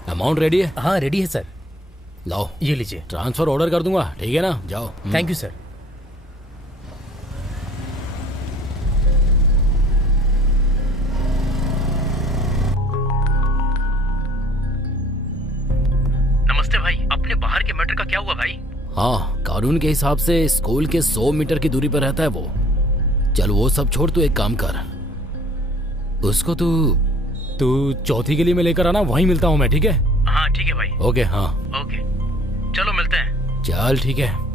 अमाउंट रेडी है? हाँ रेडी है सर। लाओ ये लीजिए। ट्रांसफर ऑर्डर कर दूंगा, ठीक है ना? जाओ। Thank you sir. नमस्ते भाई, अपने बाहर के मैटर का क्या हुआ भाई? हाँ, कानून के हिसाब से स्कूल के 100 मीटर की दूरी पर रहता है वो। चल वो सब छोड़, तू एक काम कर, उसको तू चौथी गली में लेकर आना, वहीं मिलता हूँ मैं, ठीक है? हाँ ठीक है भाई। ओके। हाँ ओके, चलो मिलते हैं। चल ठीक है।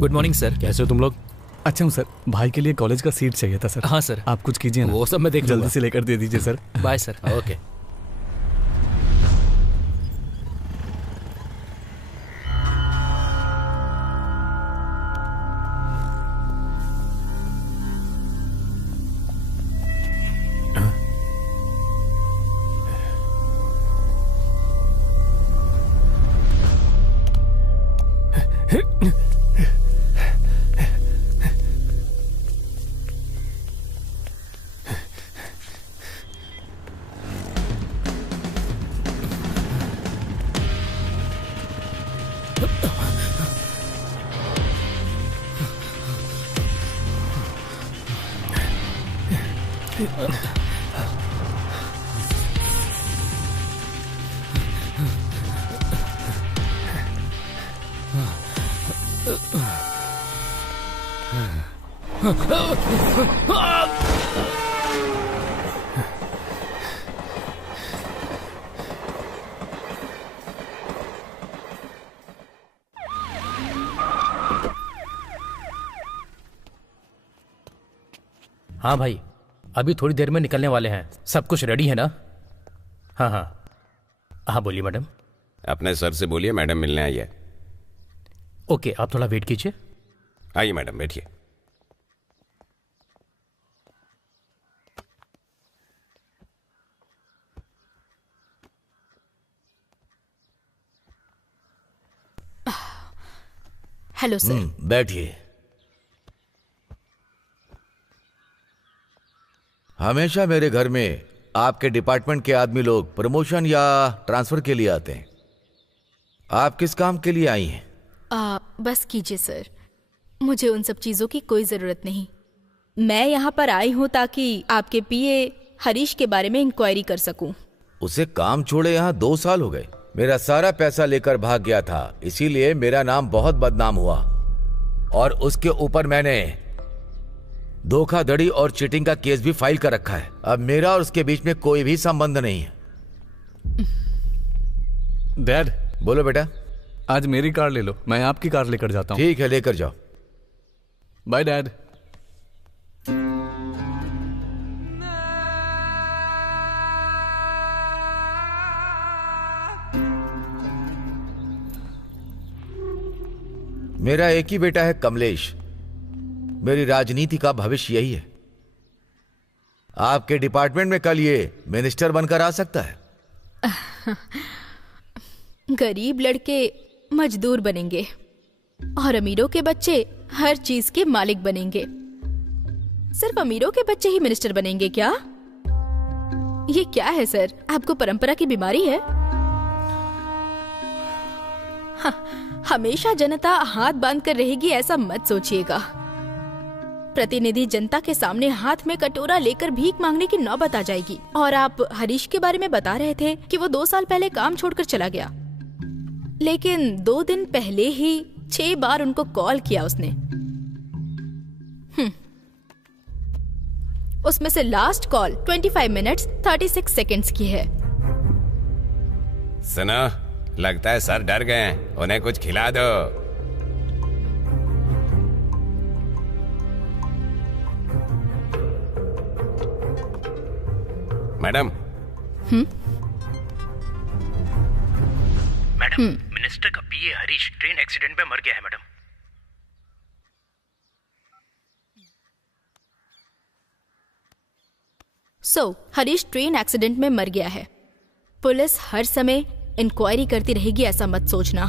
Good morning sir. कैसे हो तुम लोग? अच्छा हूँ सर। भाई के लिए कॉलेज का सीट चाहिए था सर। हाँ सर। आप कुछ कीजिए ना। वो सब मैं देख जल्दी लूंगा। से लेकर दे दीजिए सर। Bye sir. ओके। हाँ भाई, अभी थोड़ी देर में निकलने वाले हैं। सब कुछ रेडी है ना? हाँ हाँ हाँ, बोलिए मैडम। अपने सर से बोलिए मैडम मिलने आई है। ओके, आप थोड़ा वेट कीजिए। आइए मैडम, बैठिए। Hello sir. बैठिए। हमेशा मेरे घर में आपके डिपार्टमेंट के आदमी लोग प्रमोशन या ट्रांसफर के लिए आते हैं। आप किस काम के लिए आई हैं? बस कीजिए सर, मुझे उन सब चीजों की कोई जरूरत नहीं। मैं यहाँ पर आई हूँ ताकि आपके पीए हरीश के बारे में इंक्वायरी कर सकूं। उसे काम छोड़े यहाँ 2 साल हो गए। मेरा सारा पैसा लेकर भाग गया था, इसीलिए मेरा नाम बहुत बदनाम हुआ। और उसके ऊपर मैंने धोखाधड़ी और चीटिंग का केस भी फाइल कर रखा है। अब मेरा और उसके बीच में कोई भी संबंध नहीं है। डैड। बोलो बेटा। आज मेरी कार ले लो, मैं आपकी कार लेकर जाता हूँ। ठीक है, लेकर जाओ। Bye dad. मेरा एक ही बेटा है कमलेश। मेरी राजनीति का भविष्य यही है। आपके डिपार्टमेंट में कल ये मिनिस्टर बनकर आ सकता है। गरीब लड़के मजदूर बनेंगे और अमीरों के बच्चे हर चीज के मालिक बनेंगे। सिर्फ अमीरों के बच्चे ही मिनिस्टर बनेंगे क्या? ये क्या है सर, आपको परंपरा की बीमारी है? हमेशा जनता हाथ बांध कर रहेगी ऐसा मत सोचिएगा। प्रतिनिधि जनता के सामने हाथ में कटोरा लेकर भीख मांगने की नौबत आ जाएगी। और आप हरीश के बारे में बता रहे थे कि वो 2 साल पहले काम छोड़कर चला गया, लेकिन 2 दिन पहले ही 6 बार उनको कॉल किया उसने। उसमें से लास्ट कॉल 25 मिनट्स 36 सेकंड्स की है। सुनो, लगता है सर डर गए हैं, उन्हें कुछ खिला दो। मैडम। मैडम, मिनिस्टर का पीए हरीश ट्रेन एक्सीडेंट में मर गया है मैडम। हरीश ट्रेन एक्सीडेंट में मर गया है। पुलिस हर समय इंक्वायरी करती रहेगी ऐसा मत सोचना।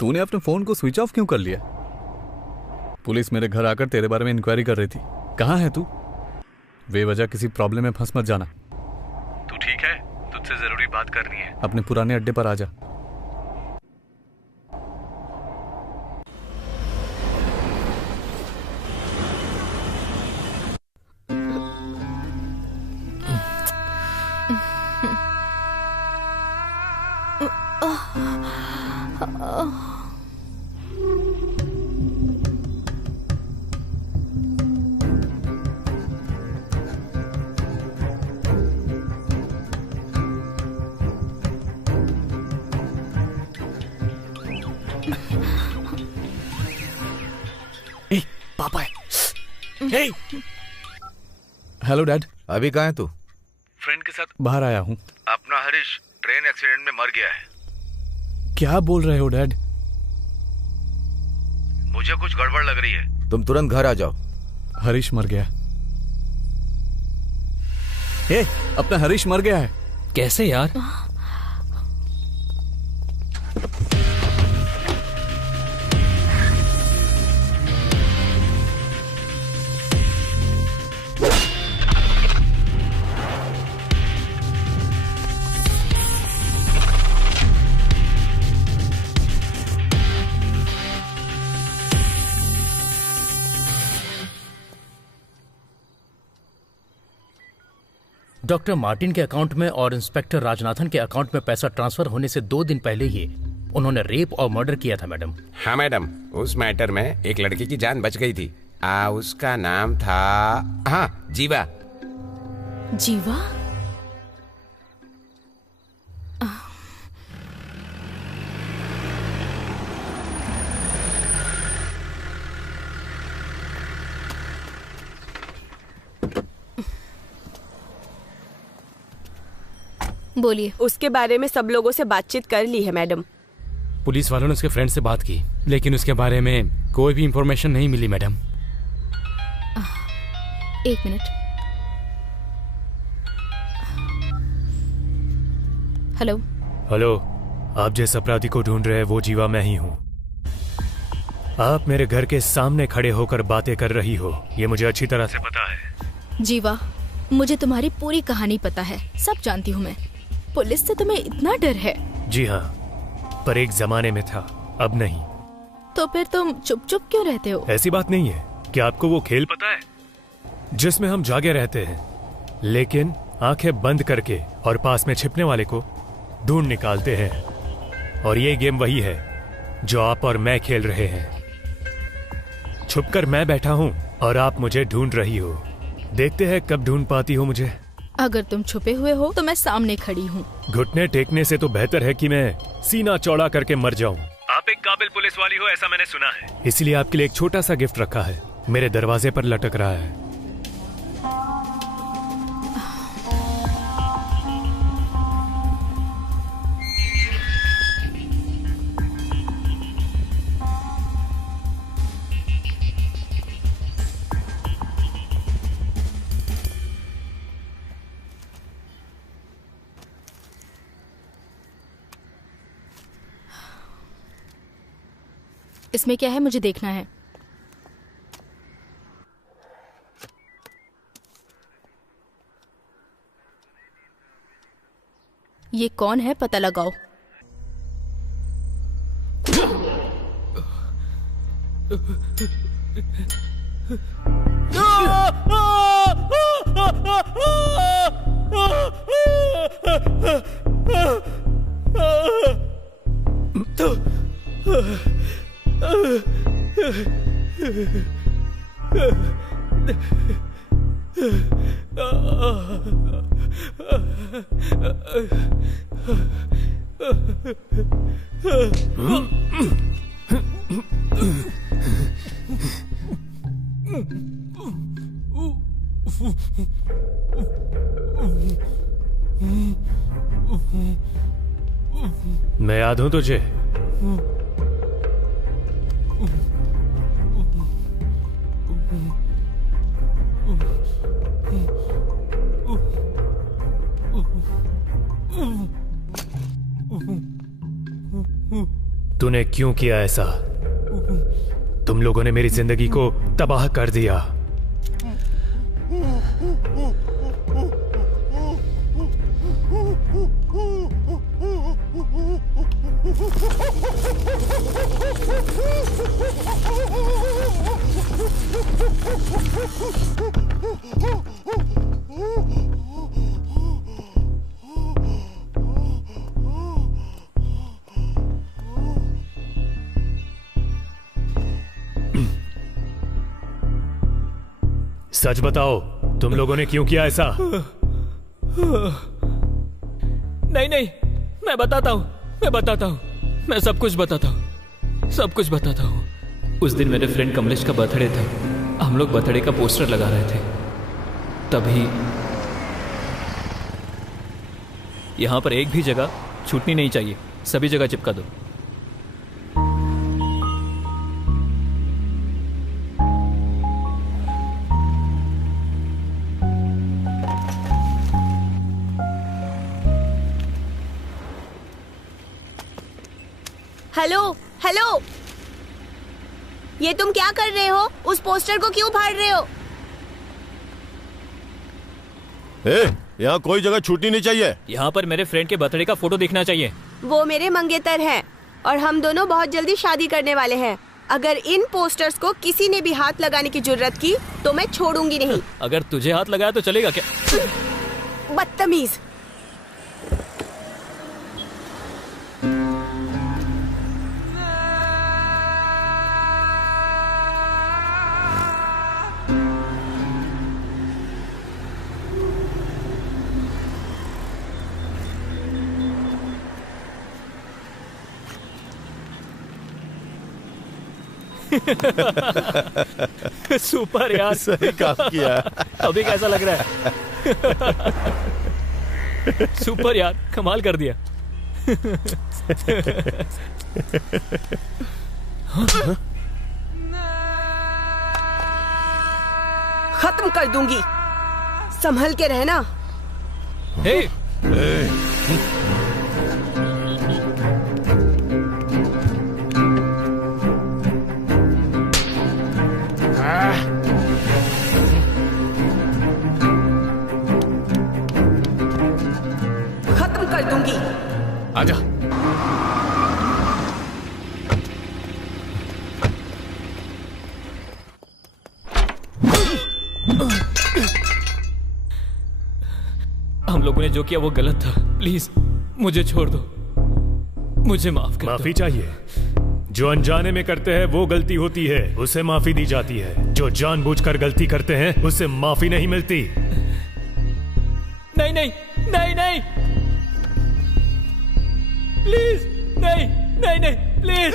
तूने अपने फोन को स्विच ऑफ क्यों कर लिया? पुलिस मेरे घर आकर तेरे बारे में इंक्वायरी कर रही थी। कहाँ है तू? बेवजह किसी प्रॉब्लम में फंस मत जाना। तू ठीक है? तुझसे जरूरी बात करनी है। अपने पुराने अड्डे पर आ जा। पापा है। Hello dad. अभी कहाँ है तू? फ्रेंड के साथ बाहर आया हूँ। अपना हरीश ट्रेन एक्सीडेंट में मर गया है। क्या बोल रहे हो डैड? मुझे कुछ गड़बड़ लग रही है, तुम तुरंत घर आ जाओ। हरीश मर गया। अपना हरीश मर गया है। कैसे यार? डॉक्टर मार्टिन के अकाउंट में और इंस्पेक्टर राजनाथन के अकाउंट में पैसा ट्रांसफर होने से 2 दिन पहले ही उन्होंने रेप और मर्डर किया था मैडम। हाँ मैडम, उस मैटर में एक लड़की की जान बच गई थी। उसका नाम था, हाँ, जीवा। जीवा? बोलिए। उसके बारे में सब लोगों से बातचीत कर ली है मैडम। पुलिस वालों ने उसके फ्रेंड से बात की, लेकिन उसके बारे में कोई भी इंफॉर्मेशन नहीं मिली मैडम। एक मिनट। हेलो। हेलो, आप जिस अपराधी को ढूंढ रहे हैं वो जीवा मैं ही हूँ। आप मेरे घर के सामने खड़े होकर बातें कर रही हो, ये मुझे अच्छी तरह से पता है। जीवा, मुझे तुम्हारी पूरी कहानी पता है, सब जानती हूँ मैं। पुलिस से तुम्हें इतना डर है? जी हाँ, पर एक जमाने में था, अब नहीं। तो फिर तुम चुप चुप क्यों रहते हो? ऐसी बात नहीं है। क्या आपको वो खेल पता है जिसमें हम जागे रहते हैं, लेकिन आंखें बंद करके और पास में छिपने वाले को ढूंढ निकालते हैं? और ये गेम वही है जो आप और मैं खेल रहे हैं। छुपकर मैं बैठा हूँ और आप मुझे ढूंढ रही हो। देखते हैं कब ढूंढ पाती हो मुझे। अगर तुम छुपे हुए हो तो मैं सामने खड़ी हूँ। घुटने टेकने से तो बेहतर है कि मैं सीना चौड़ा करके मर जाऊं। आप एक काबिल पुलिस वाली हो, ऐसा मैंने सुना है। इसलिए आपके लिए एक छोटा सा गिफ्ट रखा है, मेरे दरवाजे पर लटक रहा है। इसमें क्या है, मुझे देखना है। ये कौन है, पता लगाओ। मैं याद हूं तुझे? तूने क्यों किया ऐसा? तुम लोगों ने मेरी जिंदगी को तबाह कर दिया। सच बताओ, तुम लोगों ने क्यों किया ऐसा? नहीं नहीं, मैं बताता हूँ, मैं सब कुछ बताता हूँ। उस दिन मेरे फ्रेंड कमलेश का बर्थडे था। हम लोग बर्थडे का पोस्टर लगा रहे थे, तभी यहाँ पर एक भी जगह छूटनी नहीं चाहिए, सभी जगह चिपका दो। हेलो हेलो, ये तुम क्या कर रहे हो? उस पोस्टर को क्यों फाड़ रहे हो? यहाँ कोई जगह छूटनी नहीं चाहिए। यहाँ पर मेरे फ्रेंड के बर्थडे का फोटो दिखना चाहिए। वो मेरे मंगेतर हैं और हम दोनों बहुत जल्दी शादी करने वाले हैं। अगर इन पोस्टर्स को किसी ने भी हाथ लगाने की जुर्रत की तो मैं छोड़ूंगी नहीं। अगर तुझे हाथ लगाया तो चलेगा क्या? बदतमीज। सुपर यार, सही काम किया। अभी कैसा लग रहा है? सुपर यार, कमाल कर दिया। खत्म कर दूंगी, संभल के रहना। हे खत्म कर दूंगी। आजा। हम लोगों ने जो किया वो गलत था, प्लीज मुझे छोड़ दो, मुझे माफ कर दो। माफी चाहिए? जो अनजाने में करते हैं वो गलती होती है, उसे माफी दी जाती है। जो जानबूझकर गलती करते हैं उसे माफी नहीं मिलती। नहीं नहीं नहीं नहीं, प्लीज नहीं नहीं नहीं, प्लीज।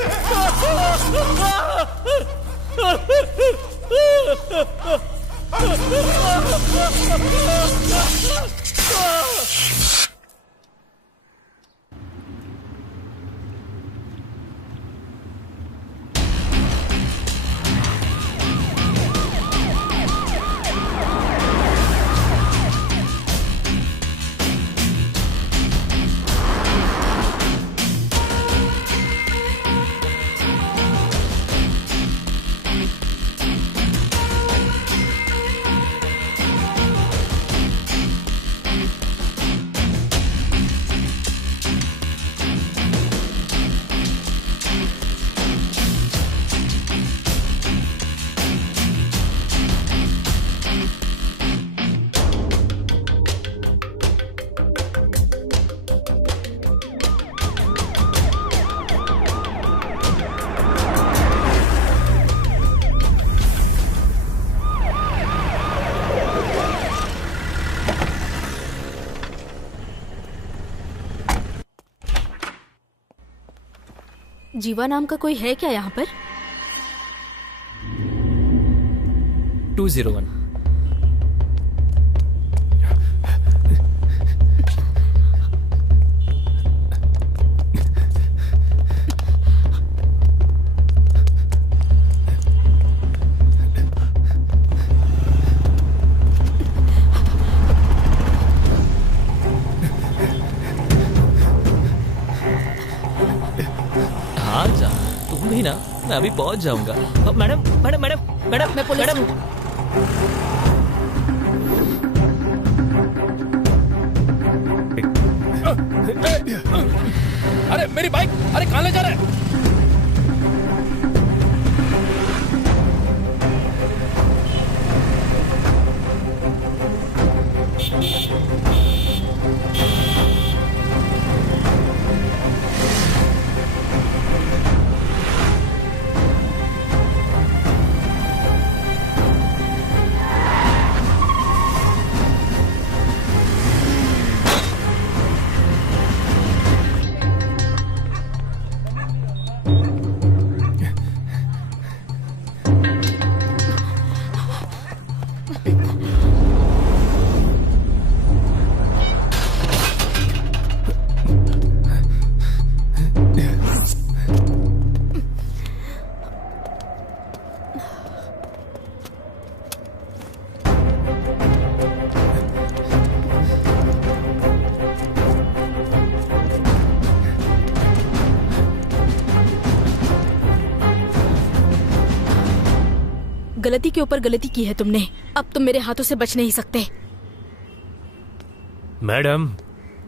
जीवा नाम का कोई है क्या यहाँ पर? 201। तुम भी ना, मैं अभी पहुंच जाऊंगा। मैडम मैडम मैडम मैडम, मैं पुलिस हूँ। अरे मेरी बाइक, अरे कहाँ ले जा रहे हैं? गलती के ऊपर गलती की है तुमने, अब तुम मेरे हाथों से बच नहीं सकते। मैडम,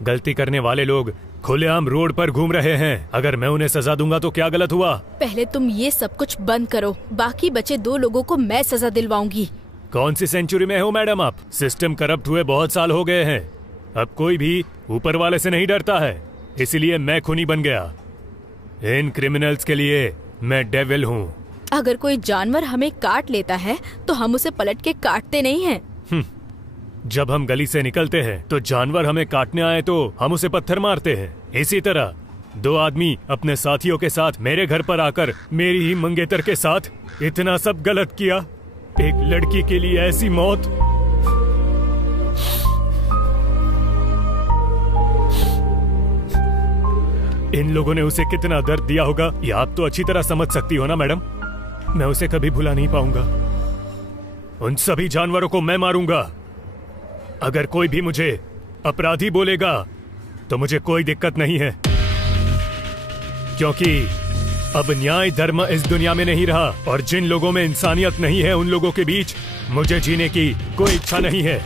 गलती करने वाले लोग खुलेआम रोड पर घूम रहे हैं। अगर मैं उन्हें सजा दूंगा तो क्या गलत हुआ? पहले तुम ये सब कुछ बंद करो, बाकी बचे 2 लोगों को मैं सजा दिलवाऊंगी। कौन सी सेंचुरी में हो मैडम आप? सिस्टम करप्ट हुए बहुत साल हो गए हैं। अब कोई भी ऊपर वाले से नहीं डरता है, इसलिए मैं खूनी बन गया। इन क्रिमिनल्स के लिए मैं डेविल हूँ। अगर कोई जानवर हमें काट लेता है तो हम उसे पलट के काटते नहीं हैं। जब हम गली से निकलते हैं तो जानवर हमें काटने आए तो हम उसे पत्थर मारते हैं। इसी तरह 2 आदमी अपने साथियों के साथ मेरे घर पर आकर मेरी ही मंगेतर के साथ इतना सब गलत किया, एक लड़की के लिए ऐसी मौत। इन लोगों ने उसे कितना दर्द दिया होगा ये आप तो अच्छी तरह समझ सकती हो ना मैडम। मैं उसे कभी भुला नहीं पाऊंगा। उन सभी जानवरों को मैं मारूंगा। अगर कोई भी मुझे अपराधी बोलेगा तो मुझे कोई दिक्कत नहीं है, क्योंकि अब न्याय धर्म इस दुनिया में नहीं रहा और जिन लोगों में इंसानियत नहीं है उन लोगों के बीच मुझे जीने की कोई इच्छा नहीं है।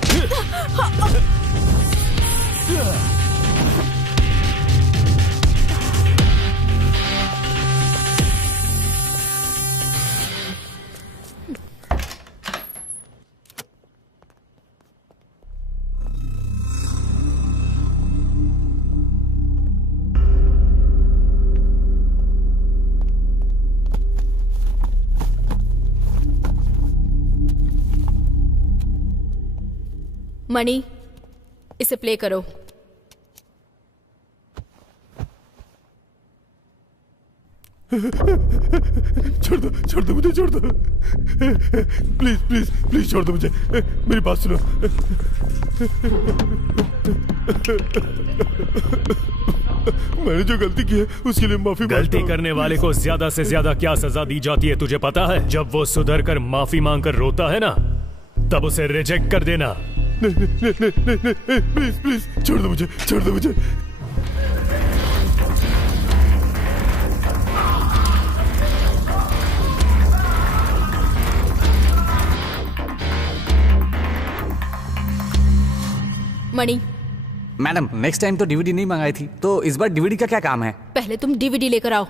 मणि, इसे प्ले करो। छोड़ दो मुझे, छोड़ दो प्लीज प्लीज प्लीज, छोड़ दो मुझे, मेरी बात सुनो। मैंने जो गलती की है उसके लिए माफी। गलती करने वाले को ज्यादा से ज्यादा क्या सजा दी जाती है तुझे पता है? जब वो सुधर कर माफी मांग कर रोता है ना, तब उसे रिजेक्ट कर देना। नहीं, प्लीज प्लीज छोड़ दो मुझे, छोड़ दो मुझे। मणि, मैडम नेक्स्ट टाइम तो डीवीडी नहीं मंगाई थी, तो इस बार डीवीडी का क्या काम है? पहले तुम डीवीडी लेकर आओ।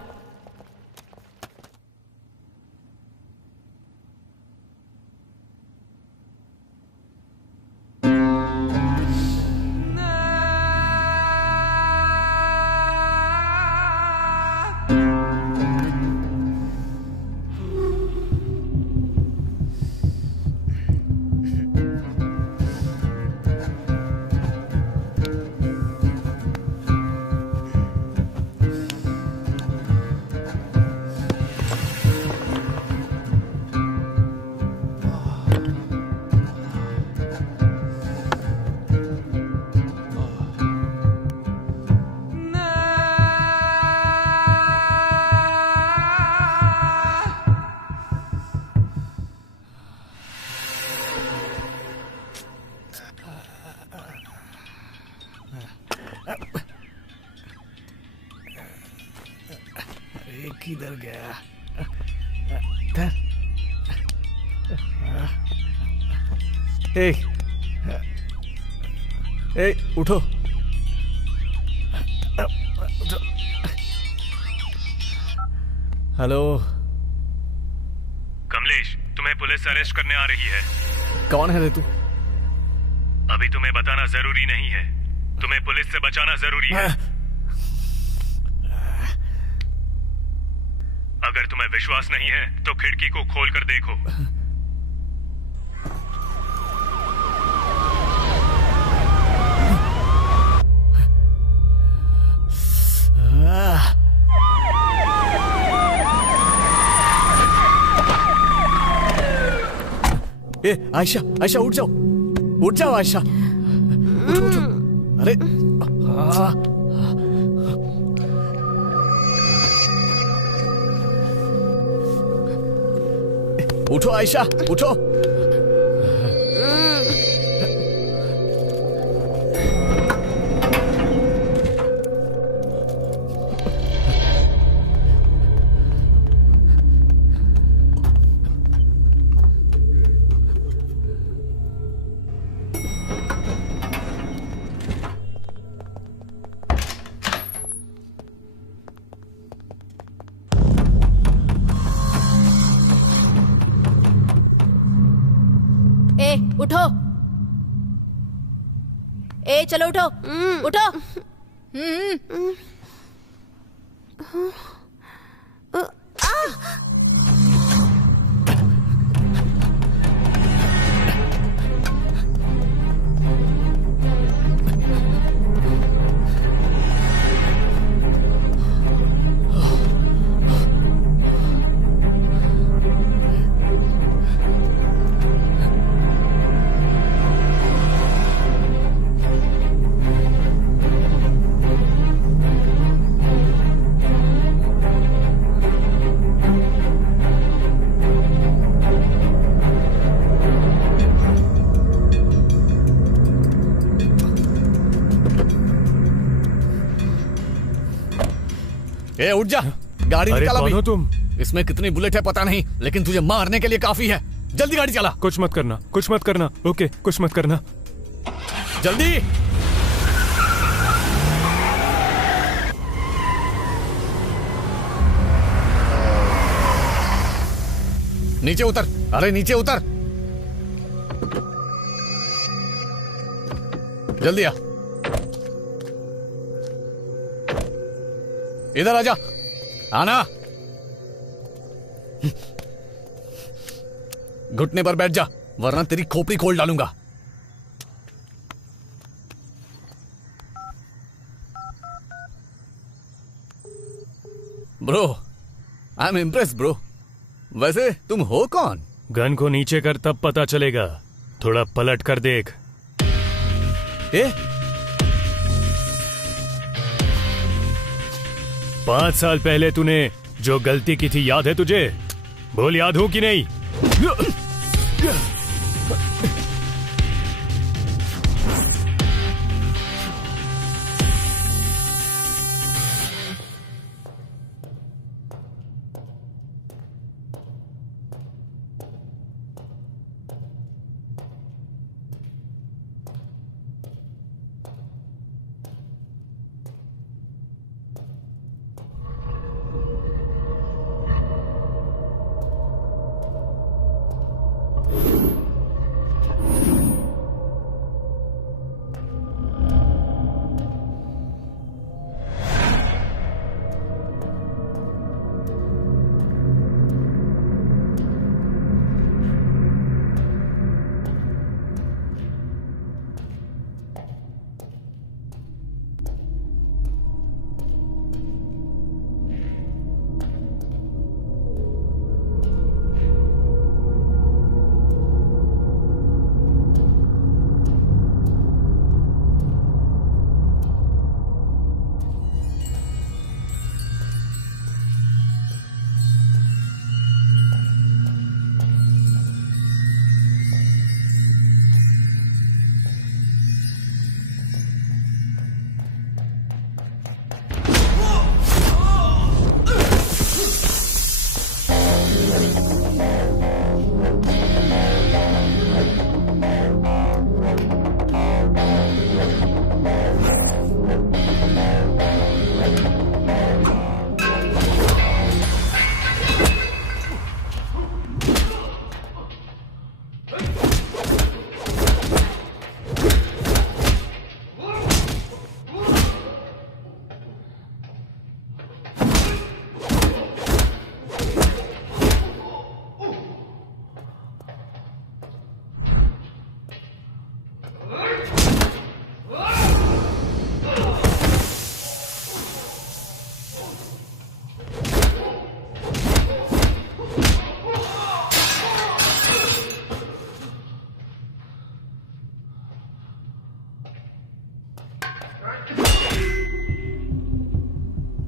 किधर गया? ए, उठो। हेलो कमलेश, तुम्हें पुलिस अरेस्ट करने आ रही है। कौन है रे तू? अभी तुम्हें बताना जरूरी नहीं है, तुम्हें पुलिस से बचाना जरूरी है। अगर तुम्हें विश्वास नहीं है तो खिड़की को खोलकर देखो। ए आयशा, आयशा उठ जाओ, उठ जाओ आयशा, उठो उठो। अरे उठो आयशा, उठो। उठो। ए चलो उठो, उठो। ए उठ जा, गाड़ी अरे निकाल कौन हो अभी। तुम? इसमें कितनी बुलेट है पता नहीं, लेकिन तुझे मारने के लिए काफी है। जल्दी गाड़ी चला। कुछ मत करना, कुछ मत करना। ओके, कुछ मत करना। जल्दी। नीचे उतर, अरे नीचे उतर, जल्दी आ। इधर आजा, आना। घुटने पर बैठ जा, वरना तेरी खोपड़ी खोल डालूंगा। Bro, I am impress bro. वैसे तुम हो कौन? गन को नीचे कर, तब पता चलेगा। थोड़ा पलट कर देख। ए? 5 साल पहले तूने जो गलती की थी याद है तुझे? बोल, याद हो कि नहीं?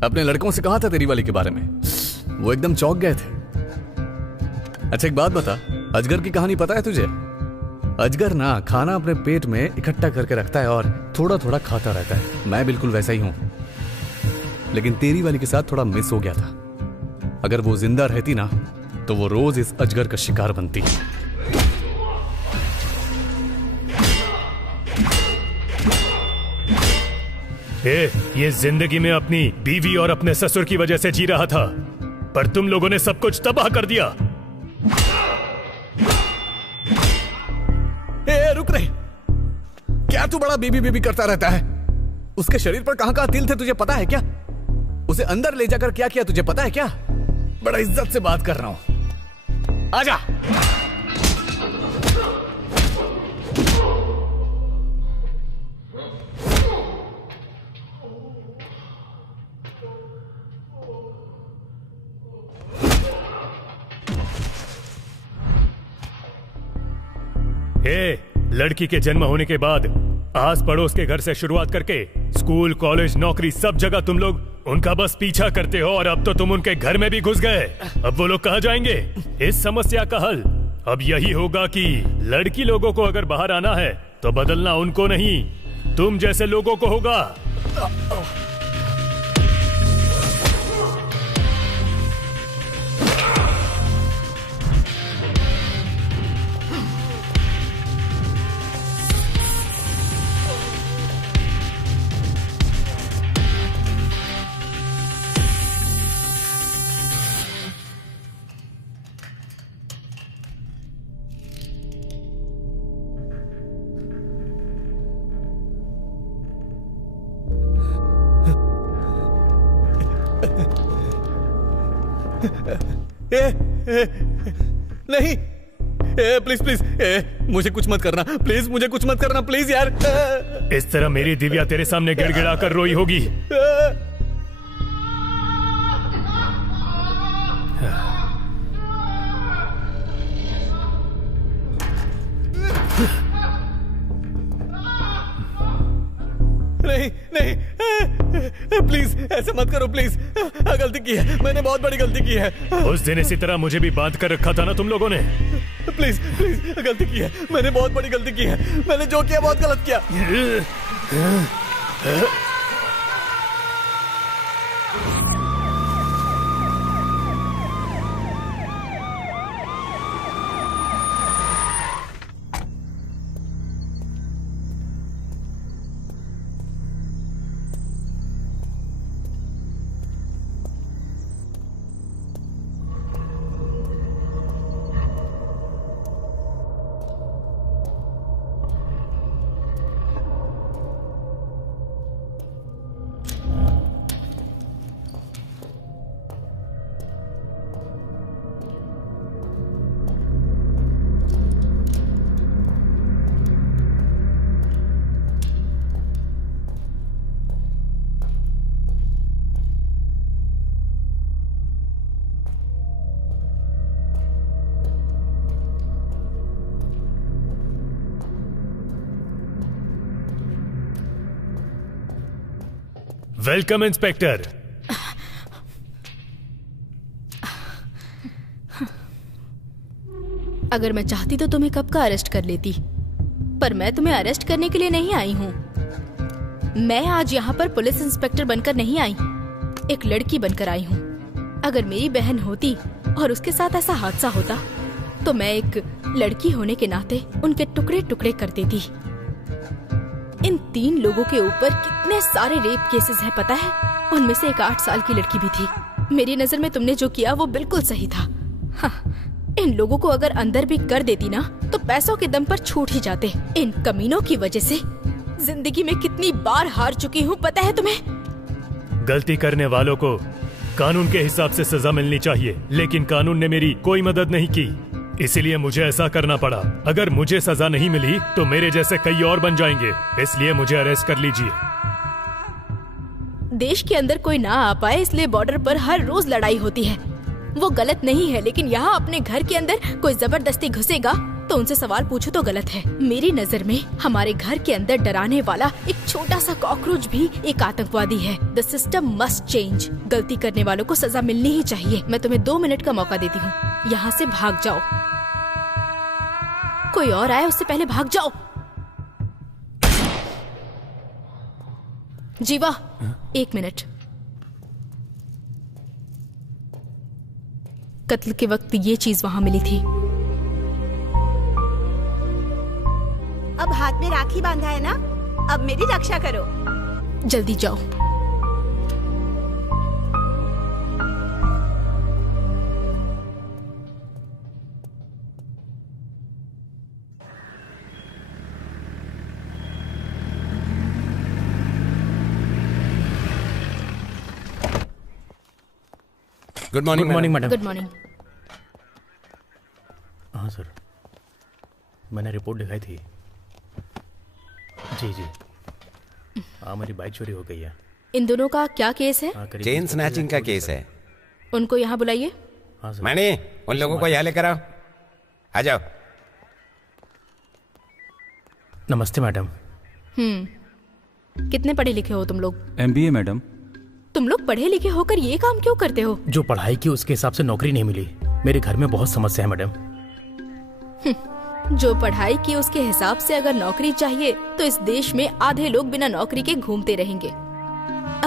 अपने लड़कों से कहा था तेरी वाली के बारे में, वो एकदम चौंक गए थे। अच्छा एक बात बता, अजगर की कहानी पता है तुझे? अजगर ना खाना अपने पेट में इकट्ठा करके रखता है और थोड़ा थोड़ा खाता रहता है। मैं बिल्कुल वैसा ही हूं, लेकिन तेरी वाली के साथ थोड़ा मिस हो गया था। अगर वो जिंदा रहती ना तो वो रोज इस अजगर का शिकार बनती। ये जिंदगी में अपनी बीवी और अपने ससुर की वजह से जी रहा था, पर तुम लोगों ने सब कुछ तबाह कर दिया। रुक रहे, क्या तू बड़ा बीबी बीबी करता रहता है? उसके शरीर पर कहां कहां तिल थे तुझे पता है क्या? उसे अंदर ले जाकर क्या किया तुझे पता है क्या? बड़ा इज्जत से बात कर रहा हूं, आजा। लड़की के जन्म होने के बाद आस पड़ोस के घर से शुरुआत करके स्कूल, कॉलेज, नौकरी, सब जगह तुम लोग उनका बस पीछा करते हो, और अब तो तुम उनके घर में भी घुस गए। अब वो लोग कहाँ जाएंगे? इस समस्या का हल अब यही होगा कि लड़की लोगों को अगर बाहर आना है तो बदलना उनको नहीं, तुम जैसे लोगों को होगा। नहीं, प्लीज प्लीज, मुझे कुछ मत करना, प्लीज मुझे कुछ मत करना, प्लीज यार। इस तरह मेरी दिव्या तेरे सामने गिड़गिड़ा कर रोई होगी। नहीं नहीं, प्लीज ऐसे मत करो, प्लीज। गलती की है मैंने, बहुत बड़ी गलती की है। उस दिन इसी तरह मुझे भी बांध कर रखा था ना तुम लोगों ने। प्लीज प्लीज, गलती की है मैंने, बहुत बड़ी गलती की है। मैंने जो किया बहुत गलत किया। Welcome inspector. अगर मैं चाहती तो तुम्हें कब का अरेस्ट कर लेती, पर मैं तुम्हें अरेस्ट करने के लिए नहीं आई हूँ। मैं आज यहाँ पर पुलिस इंस्पेक्टर बनकर नहीं आई, एक लड़की बनकर आई हूँ। अगर मेरी बहन होती और उसके साथ ऐसा हादसा होता तो मैं एक लड़की होने के नाते उनके टुकड़े टुकड़े कर देती। इन 3 लोगों के ऊपर कितने सारे रेप केसेस हैं पता है? उनमें से एक 8 साल की लड़की भी थी। मेरी नजर में तुमने जो किया वो बिल्कुल सही था। हाँ, इन लोगों को अगर अंदर भी कर देती ना तो पैसों के दम पर छूट ही जाते। इन कमीनों की वजह से जिंदगी में कितनी बार हार चुकी हूँ पता है तुम्हें? गलती करने वालों को कानून के हिसाब से सजा मिलनी चाहिए, लेकिन कानून ने मेरी कोई मदद नहीं की, इसीलिए मुझे ऐसा करना पड़ा। अगर मुझे सजा नहीं मिली तो मेरे जैसे कई और बन जाएंगे, इसलिए मुझे अरेस्ट कर लीजिए। देश के अंदर कोई ना आ पाए इसलिए बॉर्डर पर हर रोज लड़ाई होती है, वो गलत नहीं है। लेकिन यहाँ अपने घर के अंदर कोई जबरदस्ती घुसेगा तो उनसे सवाल पूछो तो गलत है। मेरी नजर में हमारे घर के अंदर डराने वाला एक छोटा सा कॉकरोच भी एक आतंकवादी है। The system must change. गलती करने वालों को सजा मिलनी ही चाहिए। मैं तुम्हें 2 मिनट का मौका देती हूँ, यहाँ से भाग जाओ। कोई और आए उससे पहले भाग जाओ। जीवा 1 मिनट। कत्ल के वक्त ये चीज वहां मिली थी। अब हाथ में राखी बांधा है ना, अब मेरी रक्षा करो। जल्दी जाओ। Good morning madam. Good morning. हाँ सर, मैंने रिपोर्ट दिखाई थी। जी जी, हाँ मेरी बाइक चोरी हो गई है। इन दोनों का क्या केस है? चेन स्नैचिंग का केस है। उनको यहाँ बुलाइए। हाँ सर। मैंने उन लोगों को यहाँ लेकर आओ। आ जाओ। नमस्ते मैडम। कितने पढ़े लिखे हो तुम लोग? MBA madam. तुम लोग पढ़े लिखे होकर ये काम क्यों करते हो? जो पढ़ाई की उसके हिसाब से नौकरी नहीं मिली। मेरे घर में बहुत समस्या है मैडम। जो पढ़ाई की उसके हिसाब से अगर नौकरी चाहिए तो इस देश में आधे लोग बिना नौकरी के घूमते रहेंगे।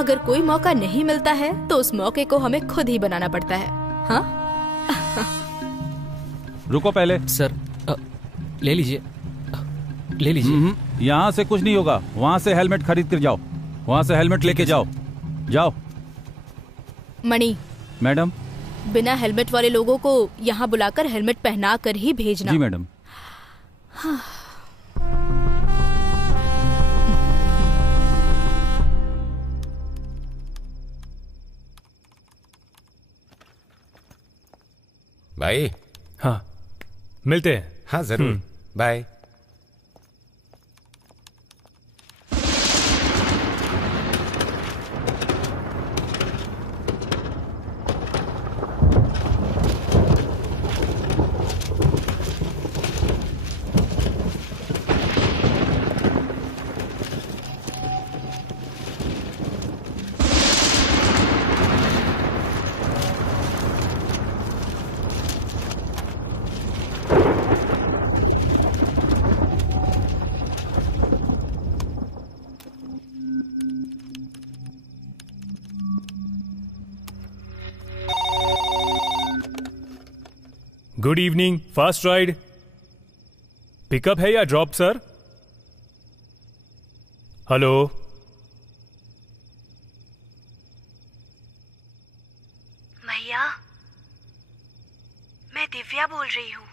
अगर कोई मौका नहीं मिलता है तो उस मौके को हमें खुद ही बनाना पड़ता है। हाँ? रुको पहले। सर ले लीजिए, ले लीजिए। यहाँ से कुछ नहीं होगा, वहाँ से हेलमेट खरीद कर जाओ, वहाँ से हेलमेट लेके जाओ। जाओ। मणि मैडम, बिना हेलमेट वाले लोगों को यहाँ बुलाकर हेलमेट पहना कर ही भेजना। जी मैडम। हाँ। भाई। हाँ, मिलते हैं। हाँ जरूर, bye. Good evening, fast ride. Pickup है या ड्रॉप सर? हेलो, भैया, मैं दिव्या बोल रही हूँ।